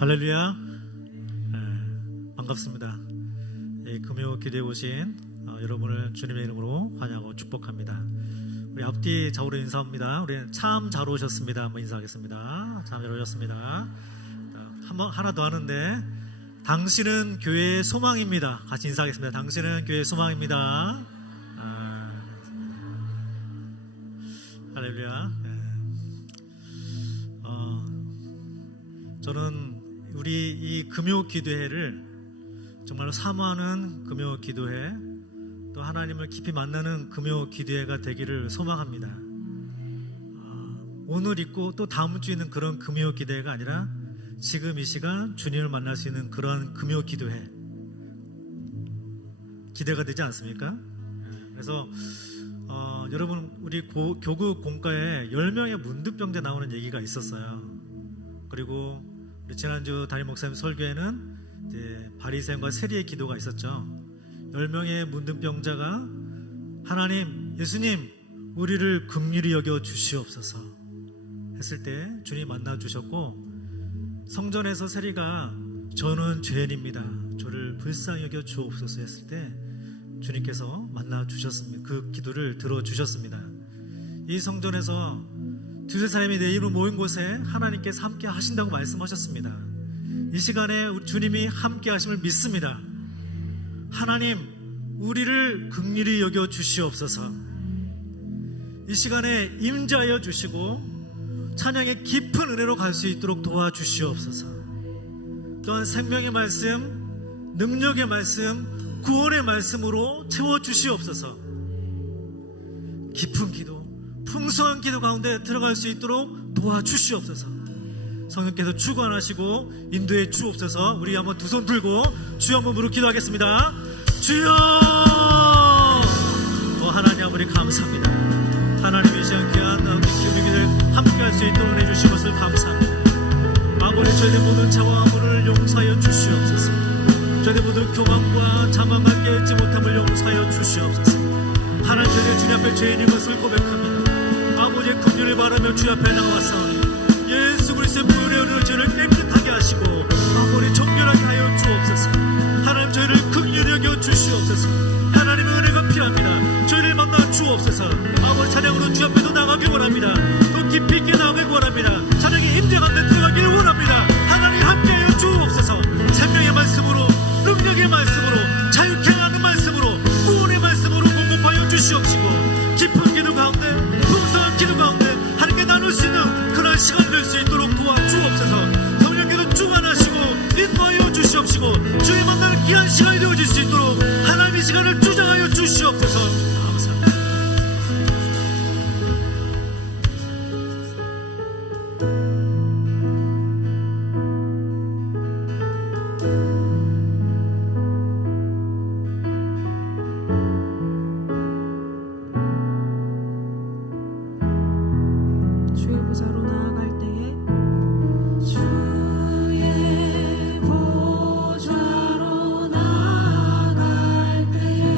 할렐루야. 반갑습니다. 금요 기도에 오신 여러분을 주님의 이름으로 환영하고 축복합니다. 우리 앞뒤 좌우로 인사합니다. 우리는 참 잘 오셨습니다. 한번 인사하겠습니다. 참 잘 오셨습니다. 하나 더 하는데, 당신은 교회의 소망입니다. 같이 인사하겠습니다. 당신은 교회의 소망입니다. 할렐루야. 저는 우리 이 금요 기도회를 정말로 사모하는 금요 기도회, 또 하나님을 깊이 만나는 금요 기도회가 되기를 소망합니다. 오늘 있고 또 다음 주에 있는 그런 금요 기도회가 아니라 지금 이 시간 주님을 만날 수 있는 그런 금요 기도회, 기대가 되지 않습니까? 그래서 여러분, 우리 교구 공과에 10명의 문득병자 나오는 얘기가 있었어요. 그리고 우리 지난주 담임 목사님 설교에는 이제 바리새인과 세리의 기도가 있었죠. 10명의 문둥병자가 하나님, 예수님, 우리를 긍휼히 여겨 주시옵소서 했을 때 주님이 만나 주셨고, 성전에서 세리가 저는 죄인입니다, 저를 불쌍히 여겨 주옵소서 했을 때 주님께서 만나 주셨습니다. 그 기도를 들어 주셨습니다. 이 성전에서 두세 사람이 내 이름으로 모인 곳에 하나님께서 함께 하신다고 말씀하셨습니다. 이 시간에 우리 주님이 함께 하심을 믿습니다. 하나님, 우리를 긍휼히 여겨 주시옵소서. 이 시간에 임재하여 주시고 찬양의 깊은 은혜로 갈 수 있도록 도와주시옵소서. 또한 생명의 말씀, 능력의 말씀, 구원의 말씀으로 채워주시옵소서. 깊은 기도, 풍성한 기도 가운데 들어갈 수 있도록 도와주시옵소서. 성령께서 주관하시고 인도해 주옵소서. 우리 한번 두 손 들고 주여 한번 부르 기도하겠습니다. 주여! 하나님 아버지 감사합니다. 하나님의 시간 귀한 기도를 함께 할 수 있도록 은혜 주신 것을 감사합니다. 아버지, 저희들 모든 자와 아무를 용서하여 주시옵소서. 저희들 모두 교만과 자만과 깨닫지 못함을 용서하여 주시옵소서. 하나님, 저희들 주님 앞에 죄인인 것을 고백합니다. 아버지의 긍휼을 바라며 주 앞에 나와사오니 예수 그리스도의 보혈의 은혜로 저희를 깨끗하게 하시고 아버지 정결하게 하여 주옵소서. 하나님, 저희를 긍휼히 여겨 주시옵소서. 하나님의 은혜가 필요합니다. 저희를 만나 주옵소서. 아버지, 찬양으로 주 앞에도 나가길 원합니다. 또 깊이 있게 나가길 원합니다. 찬양의 임재 가운데 들어가길 원합니다. 하나님 함께하여 주옵소서. 생명의 말씀으로, 능력의 말씀으로, 자유케 하는 말씀으로, 구원의 말씀으로 공급하여 주시옵시고, 깊은 기도 가운데, 풍성한 기도 가운데 하나님께 나눌 수 있는 그런 시간이 될 수 있도록 도와주옵소서. 성령께서 주관하시고 인도하여 주시옵시고, 주의 만나는 귀한 시간이 되어질 수 있도록 하나님의 시간을 주장하여 주시옵소서. 감사합니다. 보좌로 나아갈 때에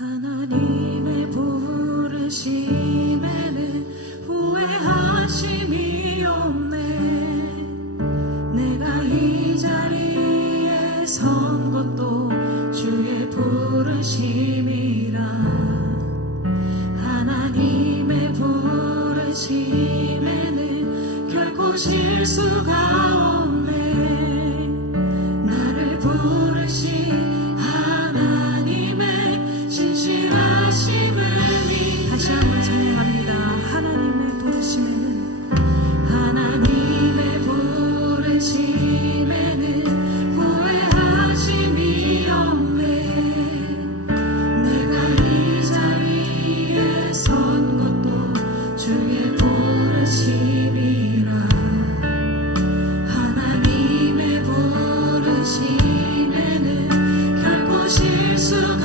하나님의 부르심에는 후회하심이 없네. 내가 이 자리에 선 것도 주의 부르심이라. 하나님의 부르심에는 결코 실수가 없네. 나를 부르신 하나님의 신실하심을 믿네. 다시 한번 찬양합니다. 하나님의 부르심에는, 하나님의 부르심에는 후회하심이 없네. 내가 이 자리에 선 것도 주의 부르심이라. 하나님의 부르심에는 결코 실수가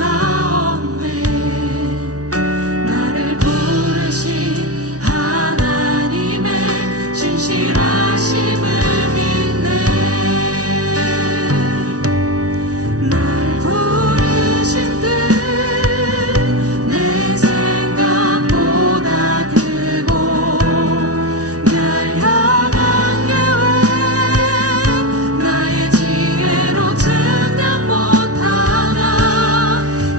없네. 나를 부르신 하나님의 신실하심을 믿네. 날 부르신 듯 내 생각보다 크고 날 향한 계획 나의 지혜로 측량 못하나.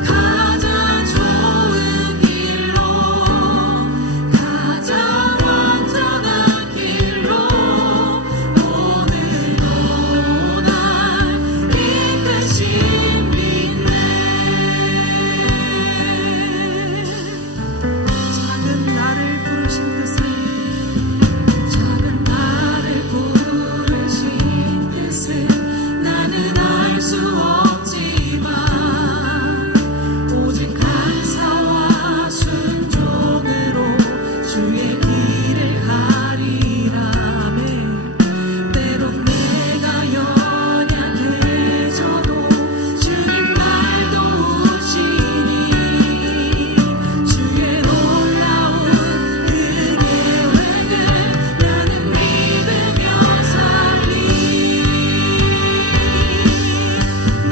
가장 좋은 길로, 가장 완전한 길로 오늘도 날 이끄신 믿네. 작은 나를 부르신 뜻은, 작은 나를 부르신 뜻은 나는 알 수 없지만 오직 감사와 순종으로 주의 길을 가리라매. 때론 내가 연약해져도 주님 날 도우시니 주의 놀라운 그 계획을 나는 믿으며 살리.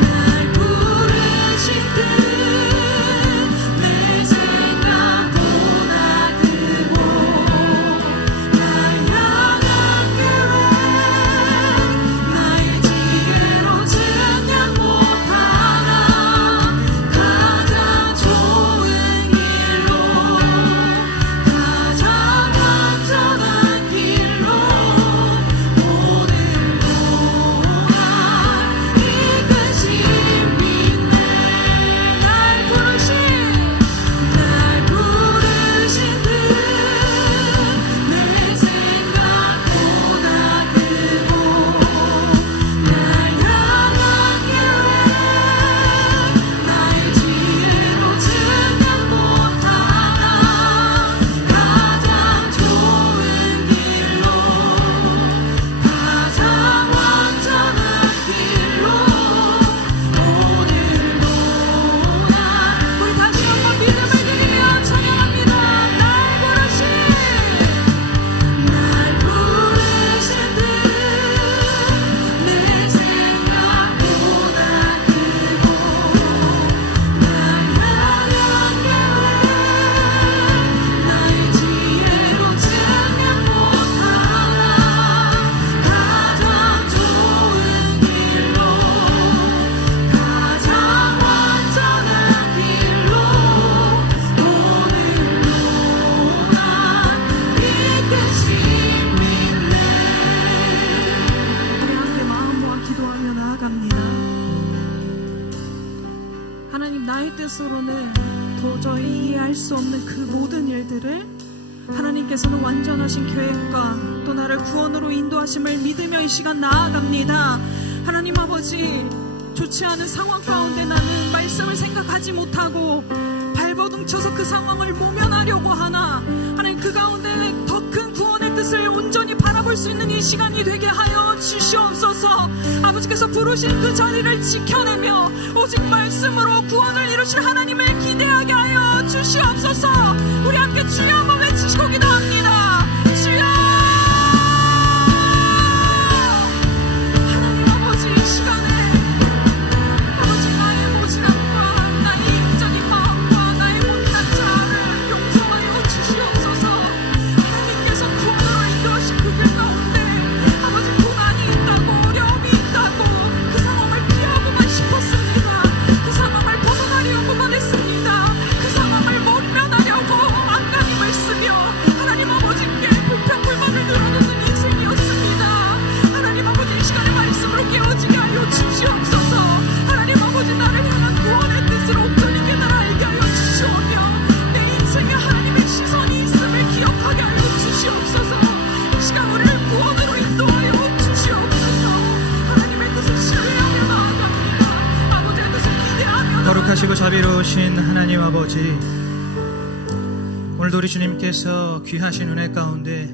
날 부르신 듯 내 생각보다 크고 날 향한 계획 나의 지혜로 측량 못하나. 가장 좋은 길로, 가장 완전한 길로 오늘도 날 이끄신 믿네. 날 부르신 듯 내 생각보다 크고 날 향한 계획 나의 지혜로 측량 못하나. 가장 좋은 길로, 가장 완전한 길로 오늘도 날. 우리 다시 한번 믿음을 드리며 찬양합니다. 날 부르신 듯 내 생각보다 크고 날 향한 계획 나의 지혜로 측량 못하나. 가장 좋은 길로, 가장 완전한 길로 오늘도 날 이끄신 믿네. 우리 함께 마음 모아 기도하며 나아갑니다. 하나님, 나의 뜻으로는 도저히 이해할 수 없는 그 모든 일들을 하나님께서는 완전하신 계획과 또 나를 구원으로 인도하심을 믿으며 이 시간 나아갑니다. 하나님 아버지, 좋지 않은 상황 가운데 나는 말씀을 생각하지 못하고 발버둥쳐서 그 상황을 모면하려고 하나. 하나님, 그 가운데 더 큰 구원의 뜻을 온전히 바라볼 수 있는 이 시간이 되게 하여 주시옵소서. 아버지께서 부르신 그 자리를 지켜내며 오직 말씀으로 구원을 이루실 하나님을 기대하게 하여 주시옵소서. 우리 함께 주여 한번 외치시고 기도합니다. 주여! 하나님 아버지, 이 시간에 아버지 나의 모진함과 나의 인적인 마음과 거룩하시고 자비로우신 하나님 아버지, 오늘도 우리 주님께서 귀하신 은혜 가운데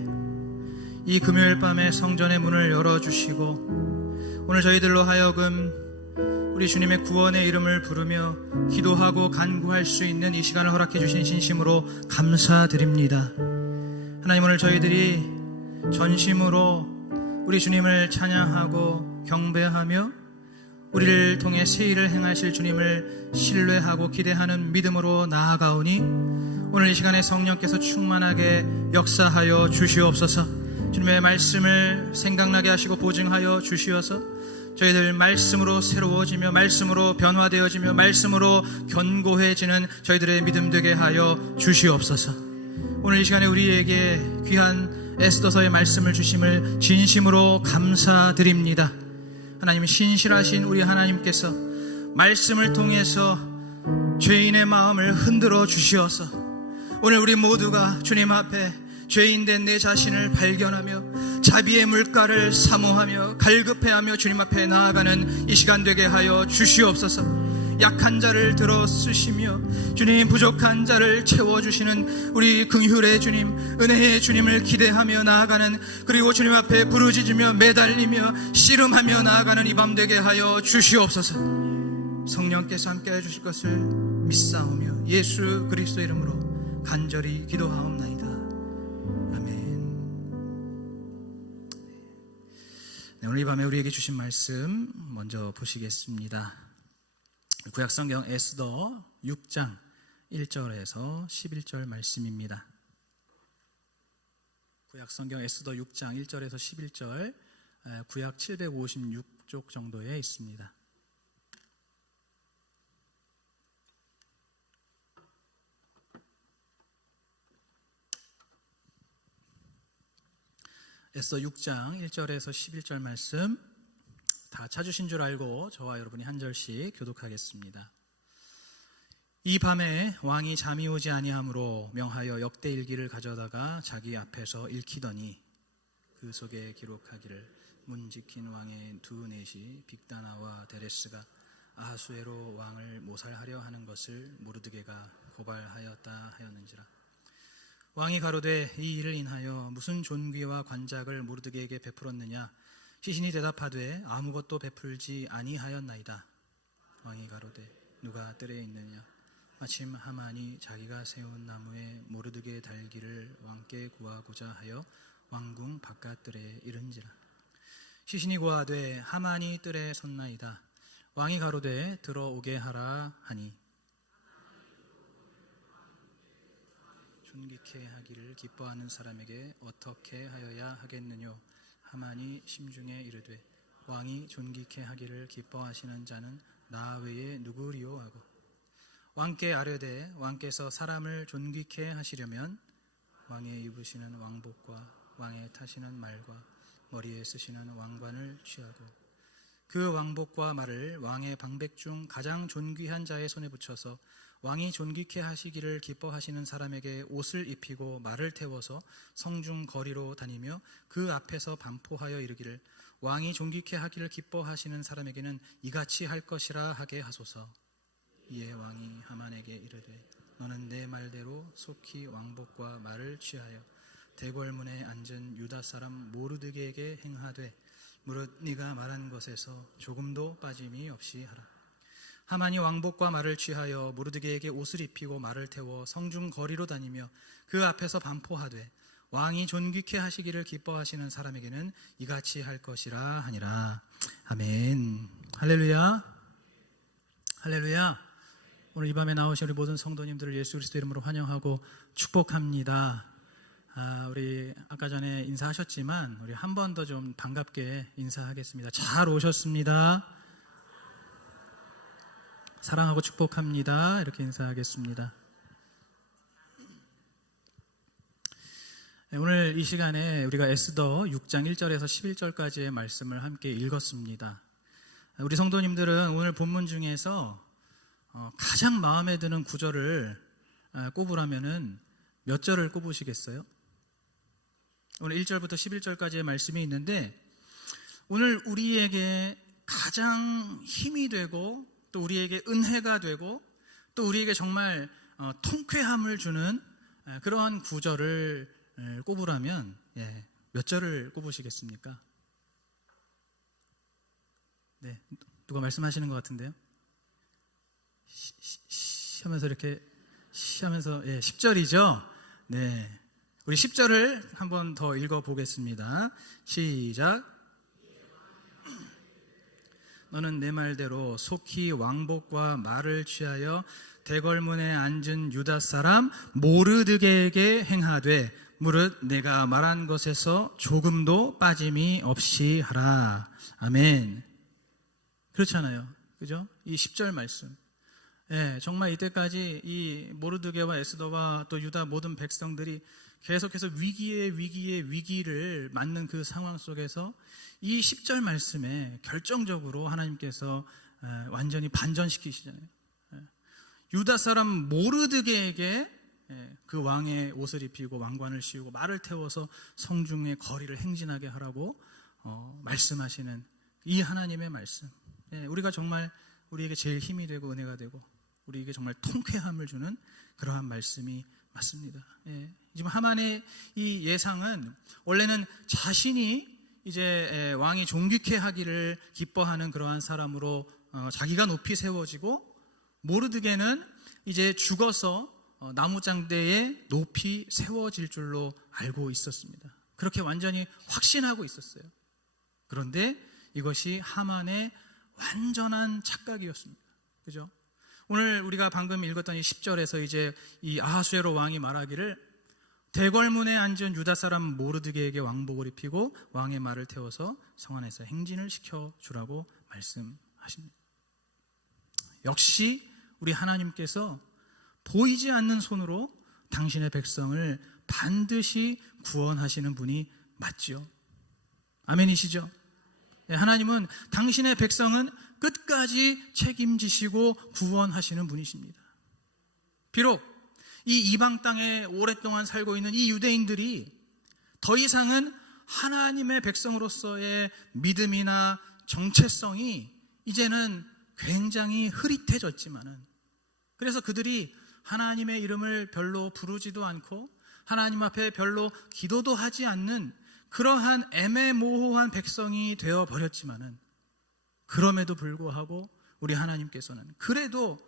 이 금요일 밤에 성전의 문을 열어주시고 오늘 저희들로 하여금 우리 주님의 구원의 이름을 부르며 기도하고 간구할 수 있는 이 시간을 허락해 주신 진심으로 감사드립니다. 하나님, 오늘 저희들이 전심으로 우리 주님을 찬양하고 경배하며 우리를 통해 새 일을 행하실 주님을 신뢰하고 기대하는 믿음으로 나아가오니 오늘 이 시간에 성령께서 충만하게 역사하여 주시옵소서. 주님의 말씀을 생각나게 하시고 보증하여 주시어서 저희들 말씀으로 새로워지며 말씀으로 변화되어지며 말씀으로 견고해지는 저희들의 믿음 되게 하여 주시옵소서. 오늘 이 시간에 우리에게 귀한 에스더서의 말씀을 주심을 진심으로 감사드립니다. 하나님, 신실하신 우리 하나님께서 말씀을 통해서 죄인의 마음을 흔들어 주시어서 오늘 우리 모두가 주님 앞에 죄인된 내 자신을 발견하며 자비의 물가를 사모하며 갈급해하며 주님 앞에 나아가는 이 시간 되게 하여 주시옵소서. 약한 자를 들어 쓰시며 주님 부족한 자를 채워주시는 우리 긍휼의 주님, 은혜의 주님을 기대하며 나아가는, 그리고 주님 앞에 부르짖으며 매달리며 씨름하며 나아가는 이 밤 되게 하여 주시옵소서. 성령께서 함께 해주실 것을 믿사오며 예수 그리스도 이름으로 간절히 기도하옵나이다. 네, 오늘 이 밤에 우리에게 주신 말씀 먼저 보시겠습니다. 구약성경 에스더 6장 1절에서 11절 말씀입니다. 구약성경 에스더 6장 1절에서 11절, 구약 756쪽 정도에 있습니다. 에스더 6장 1절에서 11절 말씀 다 찾으신 줄 알고 저와 여러분이 한 절씩 교독하겠습니다. 이 밤에 왕이 잠이 오지 아니하므로 명하여 역대일기를 가져다가 자기 앞에서 읽히더니 그 속에 기록하기를 문 지킨 왕의 두 넷이 빅다나와 데레스가 아하수에로 왕을 모살하려 하는 것을 모르드게가 고발하였다 하였는지라. 왕이 가로되 이 일을 인하여 무슨 존귀와 관작을 모르드게에게 베풀었느냐. 시신이 대답하되 아무것도 베풀지 아니하였나이다. 왕이 가로되 누가 뜰에 있느냐. 마침 하만이 자기가 세운 나무에 모르드게 달기를 왕께 구하고자 하여 왕궁 바깥뜰에 이른지라. 시신이 고하되 하만이 뜰에 섰나이다. 왕이 가로되 들어오게 하라 하니 존귀케 하기를 기뻐하는 사람에게 어떻게 하여야 하겠느뇨. 하만이 심중에 이르되 왕이 존귀케 하기를 기뻐하시는 자는 나 외에 누구리요 하고 왕께 아뢰되 왕께서 사람을 존귀케 하시려면 왕의 입으시는 왕복과 왕의 타시는 말과 머리에 쓰시는 왕관을 취하고 그 왕복과 말을 왕의 방백 중 가장 존귀한 자의 손에 붙여서 왕이 존귀케 하시기를 기뻐하시는 사람에게 옷을 입히고 말을 태워서 성중 거리로 다니며 그 앞에서 반포하여 이르기를 왕이 존귀케 하기를 기뻐하시는 사람에게는 이같이 할 것이라 하게 하소서. 이에 왕이 하만에게 이르되 너는 내 말대로 속히 왕복과 말을 취하여 대궐문에 앉은 유다 사람 모르드게에게 행하되 무릇 네가 말한 것에서 조금도 빠짐이 없이 하라. 하만이 왕복과 말을 취하여 모르드게에게 옷을 입히고 말을 태워 성중 거리로 다니며 그 앞에서 반포하되 왕이 존귀케 하시기를 기뻐하시는 사람에게는 이같이 할 것이라 하니라. 아멘. 할렐루야. 할렐루야. 오늘 이 밤에 나오신 우리 모든 성도님들을 예수 그리스도 이름으로 환영하고 축복합니다. 우리 아까 전에 인사하셨지만 우리 한 번 더 좀 반갑게 인사하겠습니다. 잘 오셨습니다. 사랑하고 축복합니다. 이렇게 인사하겠습니다. 오늘 이 시간에 우리가 에스더 6장 1절에서 11절까지의 말씀을 함께 읽었습니다. 우리 성도님들은 오늘 본문 중에서 가장 마음에 드는 구절을 꼽으라면은 몇 절을 꼽으시겠어요? 오늘 1절부터 11절까지의 말씀이 있는데 오늘 우리에게 가장 힘이 되고 또 우리에게 은혜가 되고 또 우리에게 정말 통쾌함을 주는 그러한 구절을 꼽으라면 몇 절을 꼽으시겠습니까? 네, 누가 말씀하시는 것 같은데요? 하면서 이렇게 하면서 10절이죠? 네, 우리 10절을 한번 더 읽어보겠습니다. 시작. 너는 내 말대로 속히 왕복과 말을 취하여 대궐문에 앉은 유다 사람 모르드게에게 행하되 무릇 내가 말한 것에서 조금도 빠짐이 없이 하라. 아멘. 그렇잖아요, 그죠? 이 10절 말씀, 정말 이때까지 이 모르드게와 에스더와 또 유다 모든 백성들이 계속해서 위기를 맞는 그 상황 속에서 이 10절 말씀에 결정적으로 하나님께서 완전히 반전시키시잖아요. 유다 사람 모르드게에게 그 왕의 옷을 입히고 왕관을 씌우고 말을 태워서 성중의 거리를 행진하게 하라고 말씀하시는 이 하나님의 말씀, 우리가 정말 우리에게 제일 힘이 되고 은혜가 되고 우리에게 정말 통쾌함을 주는 그러한 말씀이 맞습니다. 지금 하만의 이 예상은 원래는 자신이 이제 왕이 존귀케 하기를 기뻐하는 그러한 사람으로 자기가 높이 세워지고, 모르드게는 이제 죽어서 나무장대에 높이 세워질 줄로 알고 있었습니다. 그렇게 완전히 확신하고 있었어요. 그런데 이것이 하만의 완전한 착각이었습니다. 그죠? 오늘 우리가 방금 읽었던 이 10절에서 이제 이 아하수에로 왕이 말하기를 대궐문에 앉은 유다 사람 모르드게에게 왕복을 입히고 왕의 말을 태워서 성 안에서 행진을 시켜주라고 말씀하십니다. 역시 우리 하나님께서 보이지 않는 손으로 당신의 백성을 반드시 구원하시는 분이 맞죠. 아멘이시죠? 하나님은 당신의 백성은 끝까지 책임지시고 구원하시는 분이십니다. 비록 이 이방 땅에 오랫동안 살고 있는 이 유대인들이 더 이상은 하나님의 백성으로서의 믿음이나 정체성이 이제는 굉장히 흐릿해졌지만은, 그래서 그들이 하나님의 이름을 별로 부르지도 않고 하나님 앞에 별로 기도도 하지 않는 그러한 애매모호한 백성이 되어버렸지만은, 그럼에도 불구하고 우리 하나님께서는 그래도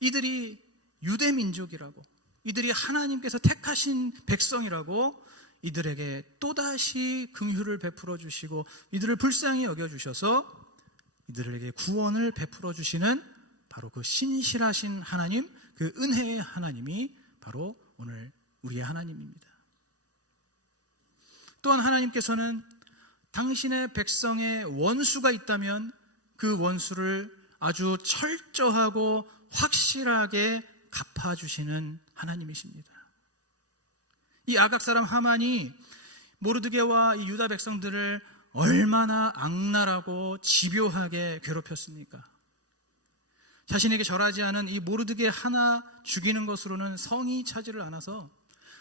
이들이 유대민족이라고, 이들이 하나님께서 택하신 백성이라고 이들에게 또다시 긍휼을 베풀어 주시고 이들을 불쌍히 여겨주셔서 이들에게 구원을 베풀어 주시는 바로 그 신실하신 하나님, 그 은혜의 하나님이 바로 오늘 우리의 하나님입니다. 또한 하나님께서는 당신의 백성의 원수가 있다면 그 원수를 아주 철저하고 확실하게 갚아주시는 하나님이십니다. 이 아각 사람 하만이 모르드게와 이 유다 백성들을 얼마나 악랄하고 집요하게 괴롭혔습니까? 자신에게 절하지 않은 이 모르드게 하나 죽이는 것으로는 성이 차지를 않아서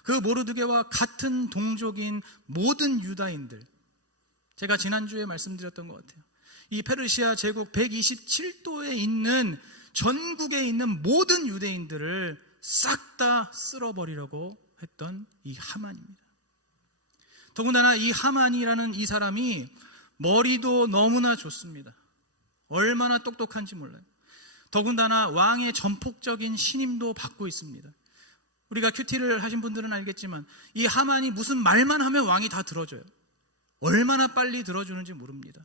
그 모르드게와 같은 동족인 모든 유다인들, 제가 지난주에 말씀드렸던 것 같아요. 이 페르시아 제국 127도에 있는 전국에 있는 모든 유대인들을 싹 다 쓸어버리려고 했던 이 하만입니다. 더군다나 이 하만이라는 이 사람이 머리도 너무나 좋습니다. 얼마나 똑똑한지 몰라요. 더군다나 왕의 전폭적인 신임도 받고 있습니다. 우리가 큐티를 하신 분들은 알겠지만 이 하만이 무슨 말만 하면 왕이 다 들어줘요. 얼마나 빨리 들어주는지 모릅니다.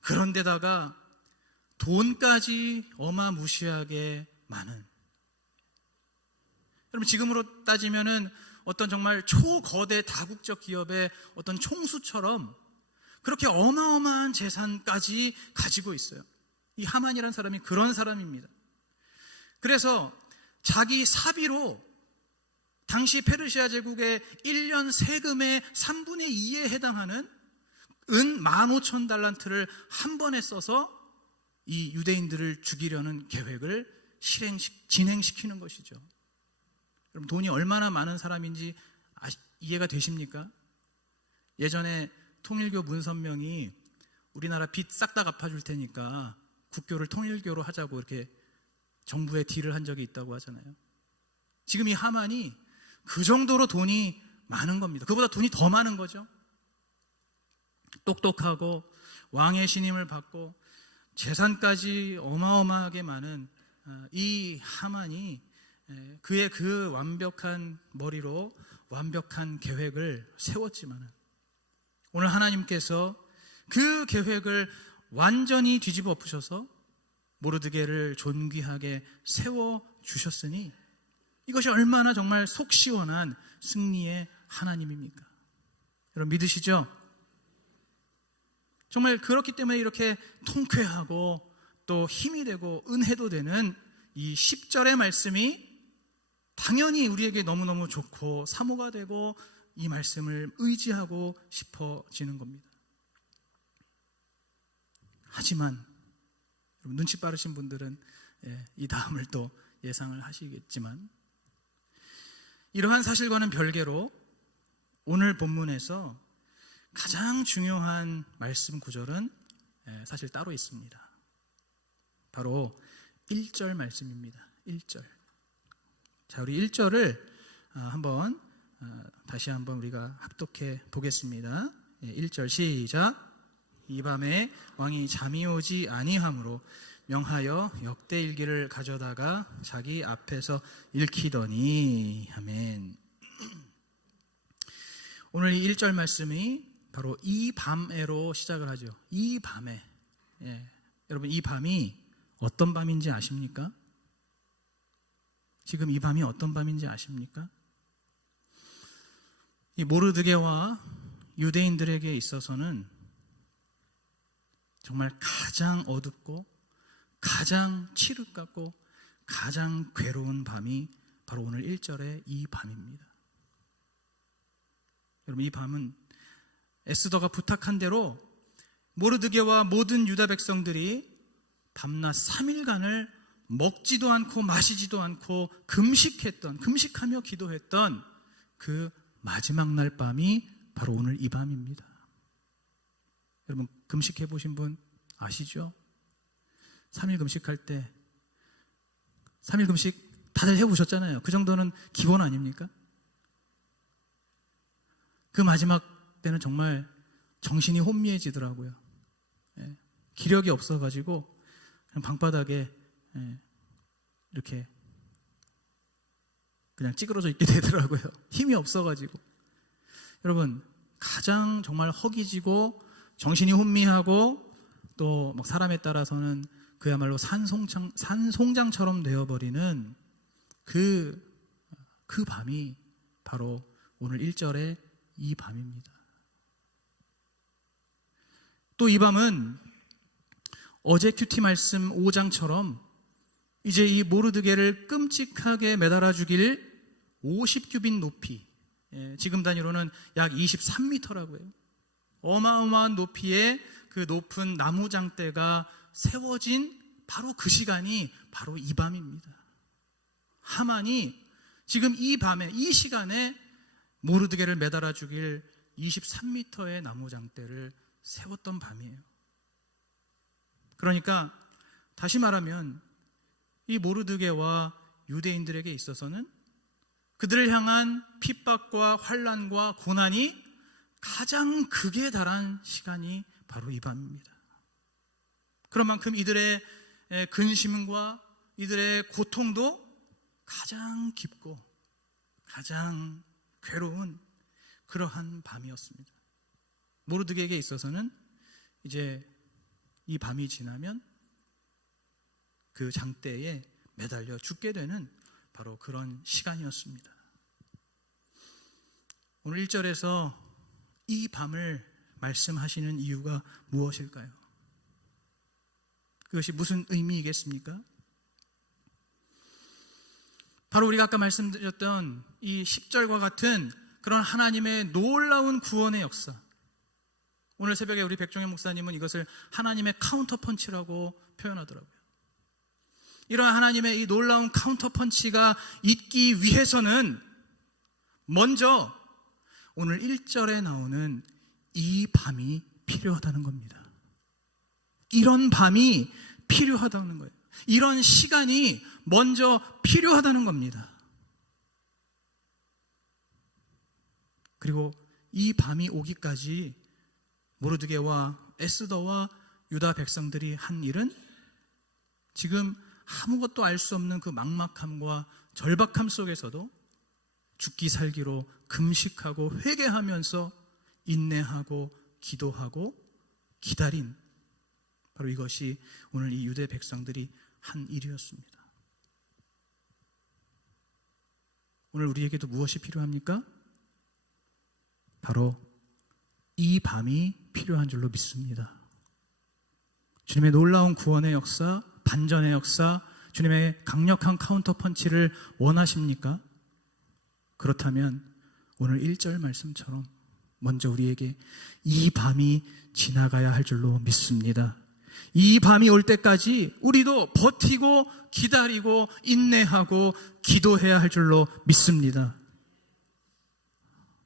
그런데다가 돈까지 어마무시하게 많은, 여러분 지금으로 따지면은 어떤 정말 초거대 다국적 기업의 어떤 총수처럼 그렇게 어마어마한 재산까지 가지고 있어요. 이 하만이라는 사람이 그런 사람입니다. 그래서 자기 사비로 당시 페르시아 제국의 1년 세금의 3분의 2에 해당하는 은 15,000달란트를 한 번에 써서 이 유대인들을 죽이려는 계획을 진행시키는 것이죠. 여러분 돈이 얼마나 많은 사람인지 이해가 되십니까? 예전에 통일교 문선명이 우리나라 빚 싹 다 갚아줄 테니까 국교를 통일교로 하자고 이렇게 정부에 딜을 한 적이 있다고 하잖아요. 지금 이 하만이 그 정도로 돈이 많은 겁니다. 그보다 돈이 더 많은 거죠. 똑똑하고 왕의 신임을 받고 재산까지 어마어마하게 많은 이 하만이 그의 그 완벽한 머리로 완벽한 계획을 세웠지만 오늘 하나님께서 그 계획을 완전히 뒤집어 엎으셔서 모르드게를 존귀하게 세워주셨으니 이것이 얼마나 정말 속 시원한 승리의 하나님입니까? 여러분 믿으시죠? 정말 그렇기 때문에 이렇게 통쾌하고 또 힘이 되고 은혜도 되는 이 10절의 말씀이 당연히 우리에게 너무너무 좋고 사모가 되고 이 말씀을 의지하고 싶어지는 겁니다. 하지만 눈치 빠르신 분들은 이 다음을 또 예상을 하시겠지만 이러한 사실과는 별개로 오늘 본문에서 가장 중요한 말씀 구절은 사실 따로 있습니다. 바로 1절 말씀입니다. 1절. 자, 우리 1절을 한번 다시 한번 우리가 합독해 보겠습니다. 1절 시작. 이 밤에 왕이 잠이 오지 아니함으로 명하여 역대일기를 가져다가 자기 앞에서 읽히더니. 아멘. 오늘 이 1절 말씀이 바로 이 밤에로 시작을 하죠. 이 밤에. 여러분 이 밤이 어떤 밤인지 아십니까? 지금 이 밤이 어떤 밤인지 아십니까? 이 모르드게와 유대인들에게 있어서는 정말 가장 어둡고 가장 칠흑같고 가장 괴로운 밤이 바로 오늘 1절의 이 밤입니다. 여러분 이 밤은 에스더가 부탁한 대로 모르드게와 모든 유다 백성들이 밤낮 3일간을 먹지도 않고 마시지도 않고 금식하며 기도했던 그 마지막 날 밤이 바로 오늘 이 밤입니다. 여러분 금식해 보신 분 아시죠? 3일 금식할 때 3일 금식 다들 해보셨잖아요. 그 정도는 기본 아닙니까? 그 마지막 때는 정말 정신이 혼미해지더라고요. 기력이 없어가지고 그냥 방바닥에 이렇게 그냥 찌그러져 있게 되더라고요. 힘이 없어가지고. 여러분 가장 정말 허기지고 정신이 혼미하고 또 막 사람에 따라서는 그야말로 산송장처럼 되어버리는 그 밤이 바로 오늘 1절의 이 밤입니다. 또 이 밤은 어제 큐티 말씀 5장처럼 이제 이 모르드게를 끔찍하게 매달아 죽일 50규빗 높이, 지금 단위로는 약 23m라고 해요. 어마어마한 높이의 그 높은 나무장대가 세워진 바로 그 시간이 바로 이 밤입니다. 하만이 지금 이 밤에 이 시간에 모르드게를 매달아 죽일 23m의 나무장대를 세웠던 밤이에요. 그러니까 다시 말하면 이 모르드게와 유대인들에게 있어서는 그들을 향한 핍박과 환난과 고난이 가장 극에 달한 시간이 바로 이 밤입니다. 그런 만큼 이들의 근심과 이들의 고통도 가장 깊고 가장 괴로운 그러한 밤이었습니다. 모르드게에게 있어서는 이제 이 밤이 지나면 그 장대에 매달려 죽게 되는 바로 그런 시간이었습니다. 오늘 1절에서 이 밤을 말씀하시는 이유가 무엇일까요? 그것이 무슨 의미이겠습니까? 바로 우리가 아까 말씀드렸던 이 10절과 같은 그런 하나님의 놀라운 구원의 역사. 오늘 새벽에 우리 백종현 목사님은 이것을 하나님의 카운터 펀치라고 표현하더라고요. 이러한 하나님의 이 놀라운 카운터 펀치가 있기 위해서는 먼저 오늘 1절에 나오는 이 밤이 필요하다는 겁니다. 이런 밤이 필요하다는 거예요. 이런 시간이 먼저 필요하다는 겁니다. 그리고 이 밤이 오기까지 모르드게와 에스더와 유다 백성들이 한 일은 지금 아무것도 알 수 없는 그 막막함과 절박함 속에서도 죽기 살기로 금식하고 회개하면서 인내하고 기도하고 기다린, 바로 이것이 오늘 이 유대 백성들이 한 일이었습니다. 오늘 우리에게도 무엇이 필요합니까? 바로 이 밤이 필요한 줄로 믿습니다. 주님의 놀라운 구원의 역사, 반전의 역사, 주님의 강력한 카운터 펀치를 원하십니까? 그렇다면 오늘 1절 말씀처럼 먼저 우리에게 이 밤이 지나가야 할 줄로 믿습니다. 이 밤이 올 때까지 우리도 버티고 기다리고 인내하고 기도해야 할 줄로 믿습니다.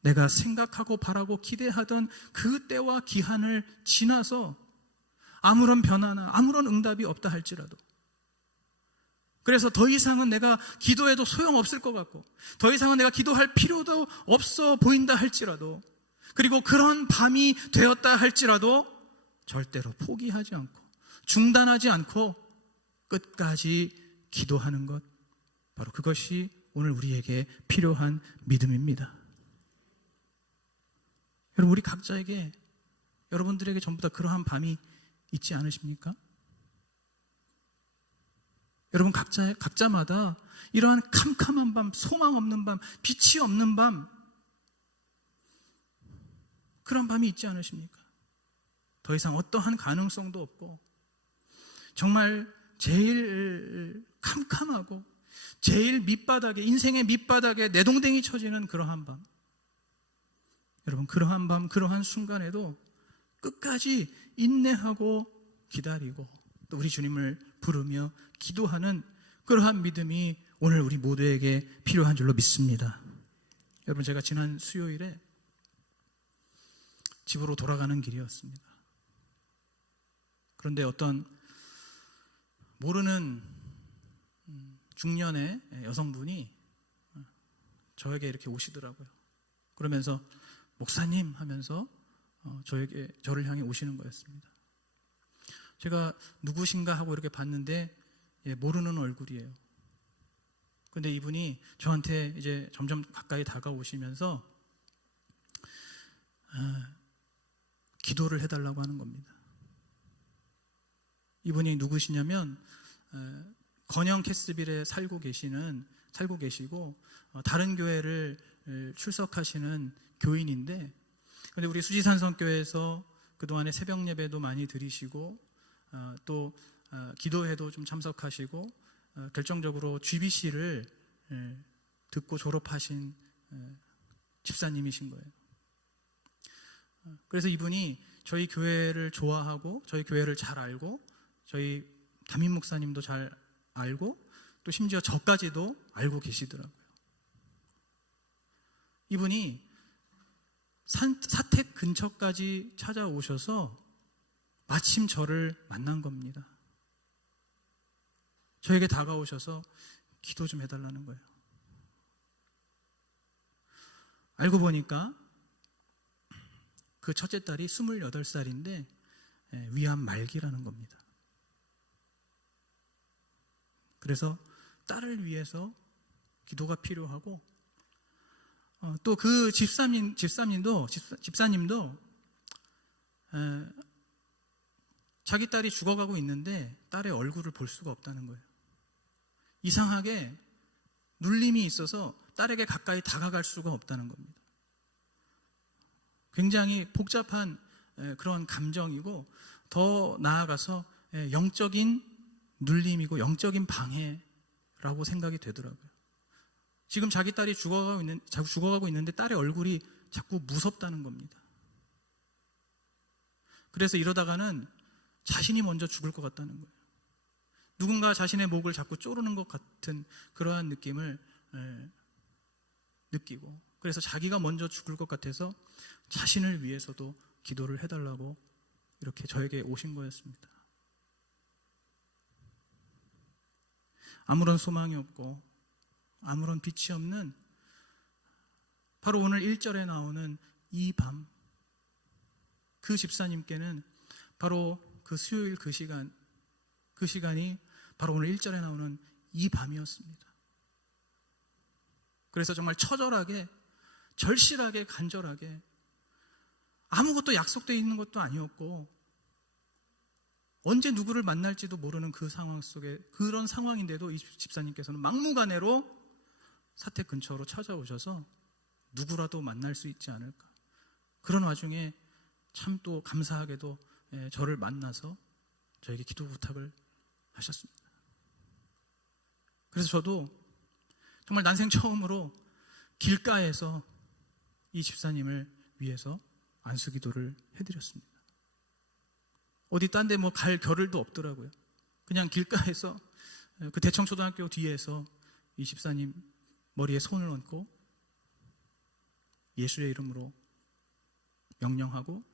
내가 생각하고 바라고 기대하던 그 때와 기한을 지나서 아무런 변화나 아무런 응답이 없다 할지라도, 그래서 더 이상은 내가 기도해도 소용없을 것 같고 더 이상은 내가 기도할 필요도 없어 보인다 할지라도, 그리고 그런 밤이 되었다 할지라도 절대로 포기하지 않고 중단하지 않고 끝까지 기도하는 것, 바로 그것이 오늘 우리에게 필요한 믿음입니다. 여러분, 우리 각자에게, 여러분들에게 전부 다 그러한 밤이 있지 않으십니까? 여러분 각자마다 이러한 캄캄한 밤, 소망 없는 밤, 빛이 없는 밤, 그런 밤이 있지 않으십니까? 더 이상 어떠한 가능성도 없고 정말 제일 캄캄하고 제일 밑바닥에, 인생의 밑바닥에 내동댕이 쳐지는 그러한 밤, 여러분 그러한 밤, 그러한 순간에도 끝까지 인내하고 기다리고 또 우리 주님을 부르며 기도하는 그러한 믿음이 오늘 우리 모두에게 필요한 줄로 믿습니다. 여러분, 제가 지난 수요일에 집으로 돌아가는 길이었습니다. 그런데 어떤 모르는 중년의 여성분이 저에게 이렇게 오시더라고요. 그러면서 목사님 하면서 저를 향해 오시는 거였습니다. 제가 누구신가 하고 이렇게 봤는데 모르는 얼굴이에요. 그런데 이분이 저한테 이제 점점 가까이 다가오시면서 기도를 해달라고 하는 겁니다. 이분이 누구시냐면 건영 캐스빌에 살고 계시고 다른 교회를 출석하시는 교인인데, 근데 우리 수지산성교회에서 그동안에 새벽 예배도 많이 드리시고 또 기도회도 좀 참석하시고 결정적으로 GBC를 듣고 졸업하신 집사님이신 거예요. 그래서 이분이 저희 교회를 좋아하고 저희 교회를 잘 알고 저희 담임 목사님도 잘 알고 또 심지어 저까지도 알고 계시더라고요. 이분이 사택 근처까지 찾아오셔서 마침 저를 만난 겁니다. 저에게 다가오셔서 기도 좀 해달라는 거예요. 알고 보니까 그 첫째 딸이 28살인데 위암 말기라는 겁니다. 그래서 딸을 위해서 기도가 필요하고 또 그 집사님도 자기 딸이 죽어가고 있는데 딸의 얼굴을 볼 수가 없다는 거예요. 이상하게 눌림이 있어서 딸에게 가까이 다가갈 수가 없다는 겁니다. 굉장히 복잡한 그런 감정이고 더 나아가서 영적인 눌림이고 영적인 방해라고 생각이 되더라고요. 지금 자기 딸이 죽어가고 있는데 딸의 얼굴이 자꾸 무섭다는 겁니다. 그래서 이러다가는 자신이 먼저 죽을 것 같다는 거예요. 누군가 자신의 목을 자꾸 조르는 것 같은 그러한 느낌을 느끼고, 그래서 자기가 먼저 죽을 것 같아서 자신을 위해서도 기도를 해달라고 이렇게 저에게 오신 거였습니다. 아무런 소망이 없고 아무런 빛이 없는 바로 오늘 1절에 나오는 이 밤, 그 집사님께는 바로 그 수요일 그 시간이 바로 오늘 1절에 나오는 이 밤이었습니다. 그래서 정말 처절하게, 절실하게, 간절하게 아무것도 약속되어 있는 것도 아니었고 언제 누구를 만날지도 모르는 그 상황 속에, 그런 상황인데도 이 집사님께서는 막무가내로 사택 근처로 찾아오셔서 누구라도 만날 수 있지 않을까. 그런 와중에 참 또 감사하게도 저를 만나서 저에게 기도 부탁을 하셨습니다. 그래서 저도 정말 난생 처음으로 길가에서 이 집사님을 위해서 안수기도를 해드렸습니다. 어디 딴 데 뭐 갈 겨를도 없더라고요. 그냥 길가에서 그 대청초등학교 뒤에서 이 집사님 머리에 손을 얹고 예수의 이름으로 명령하고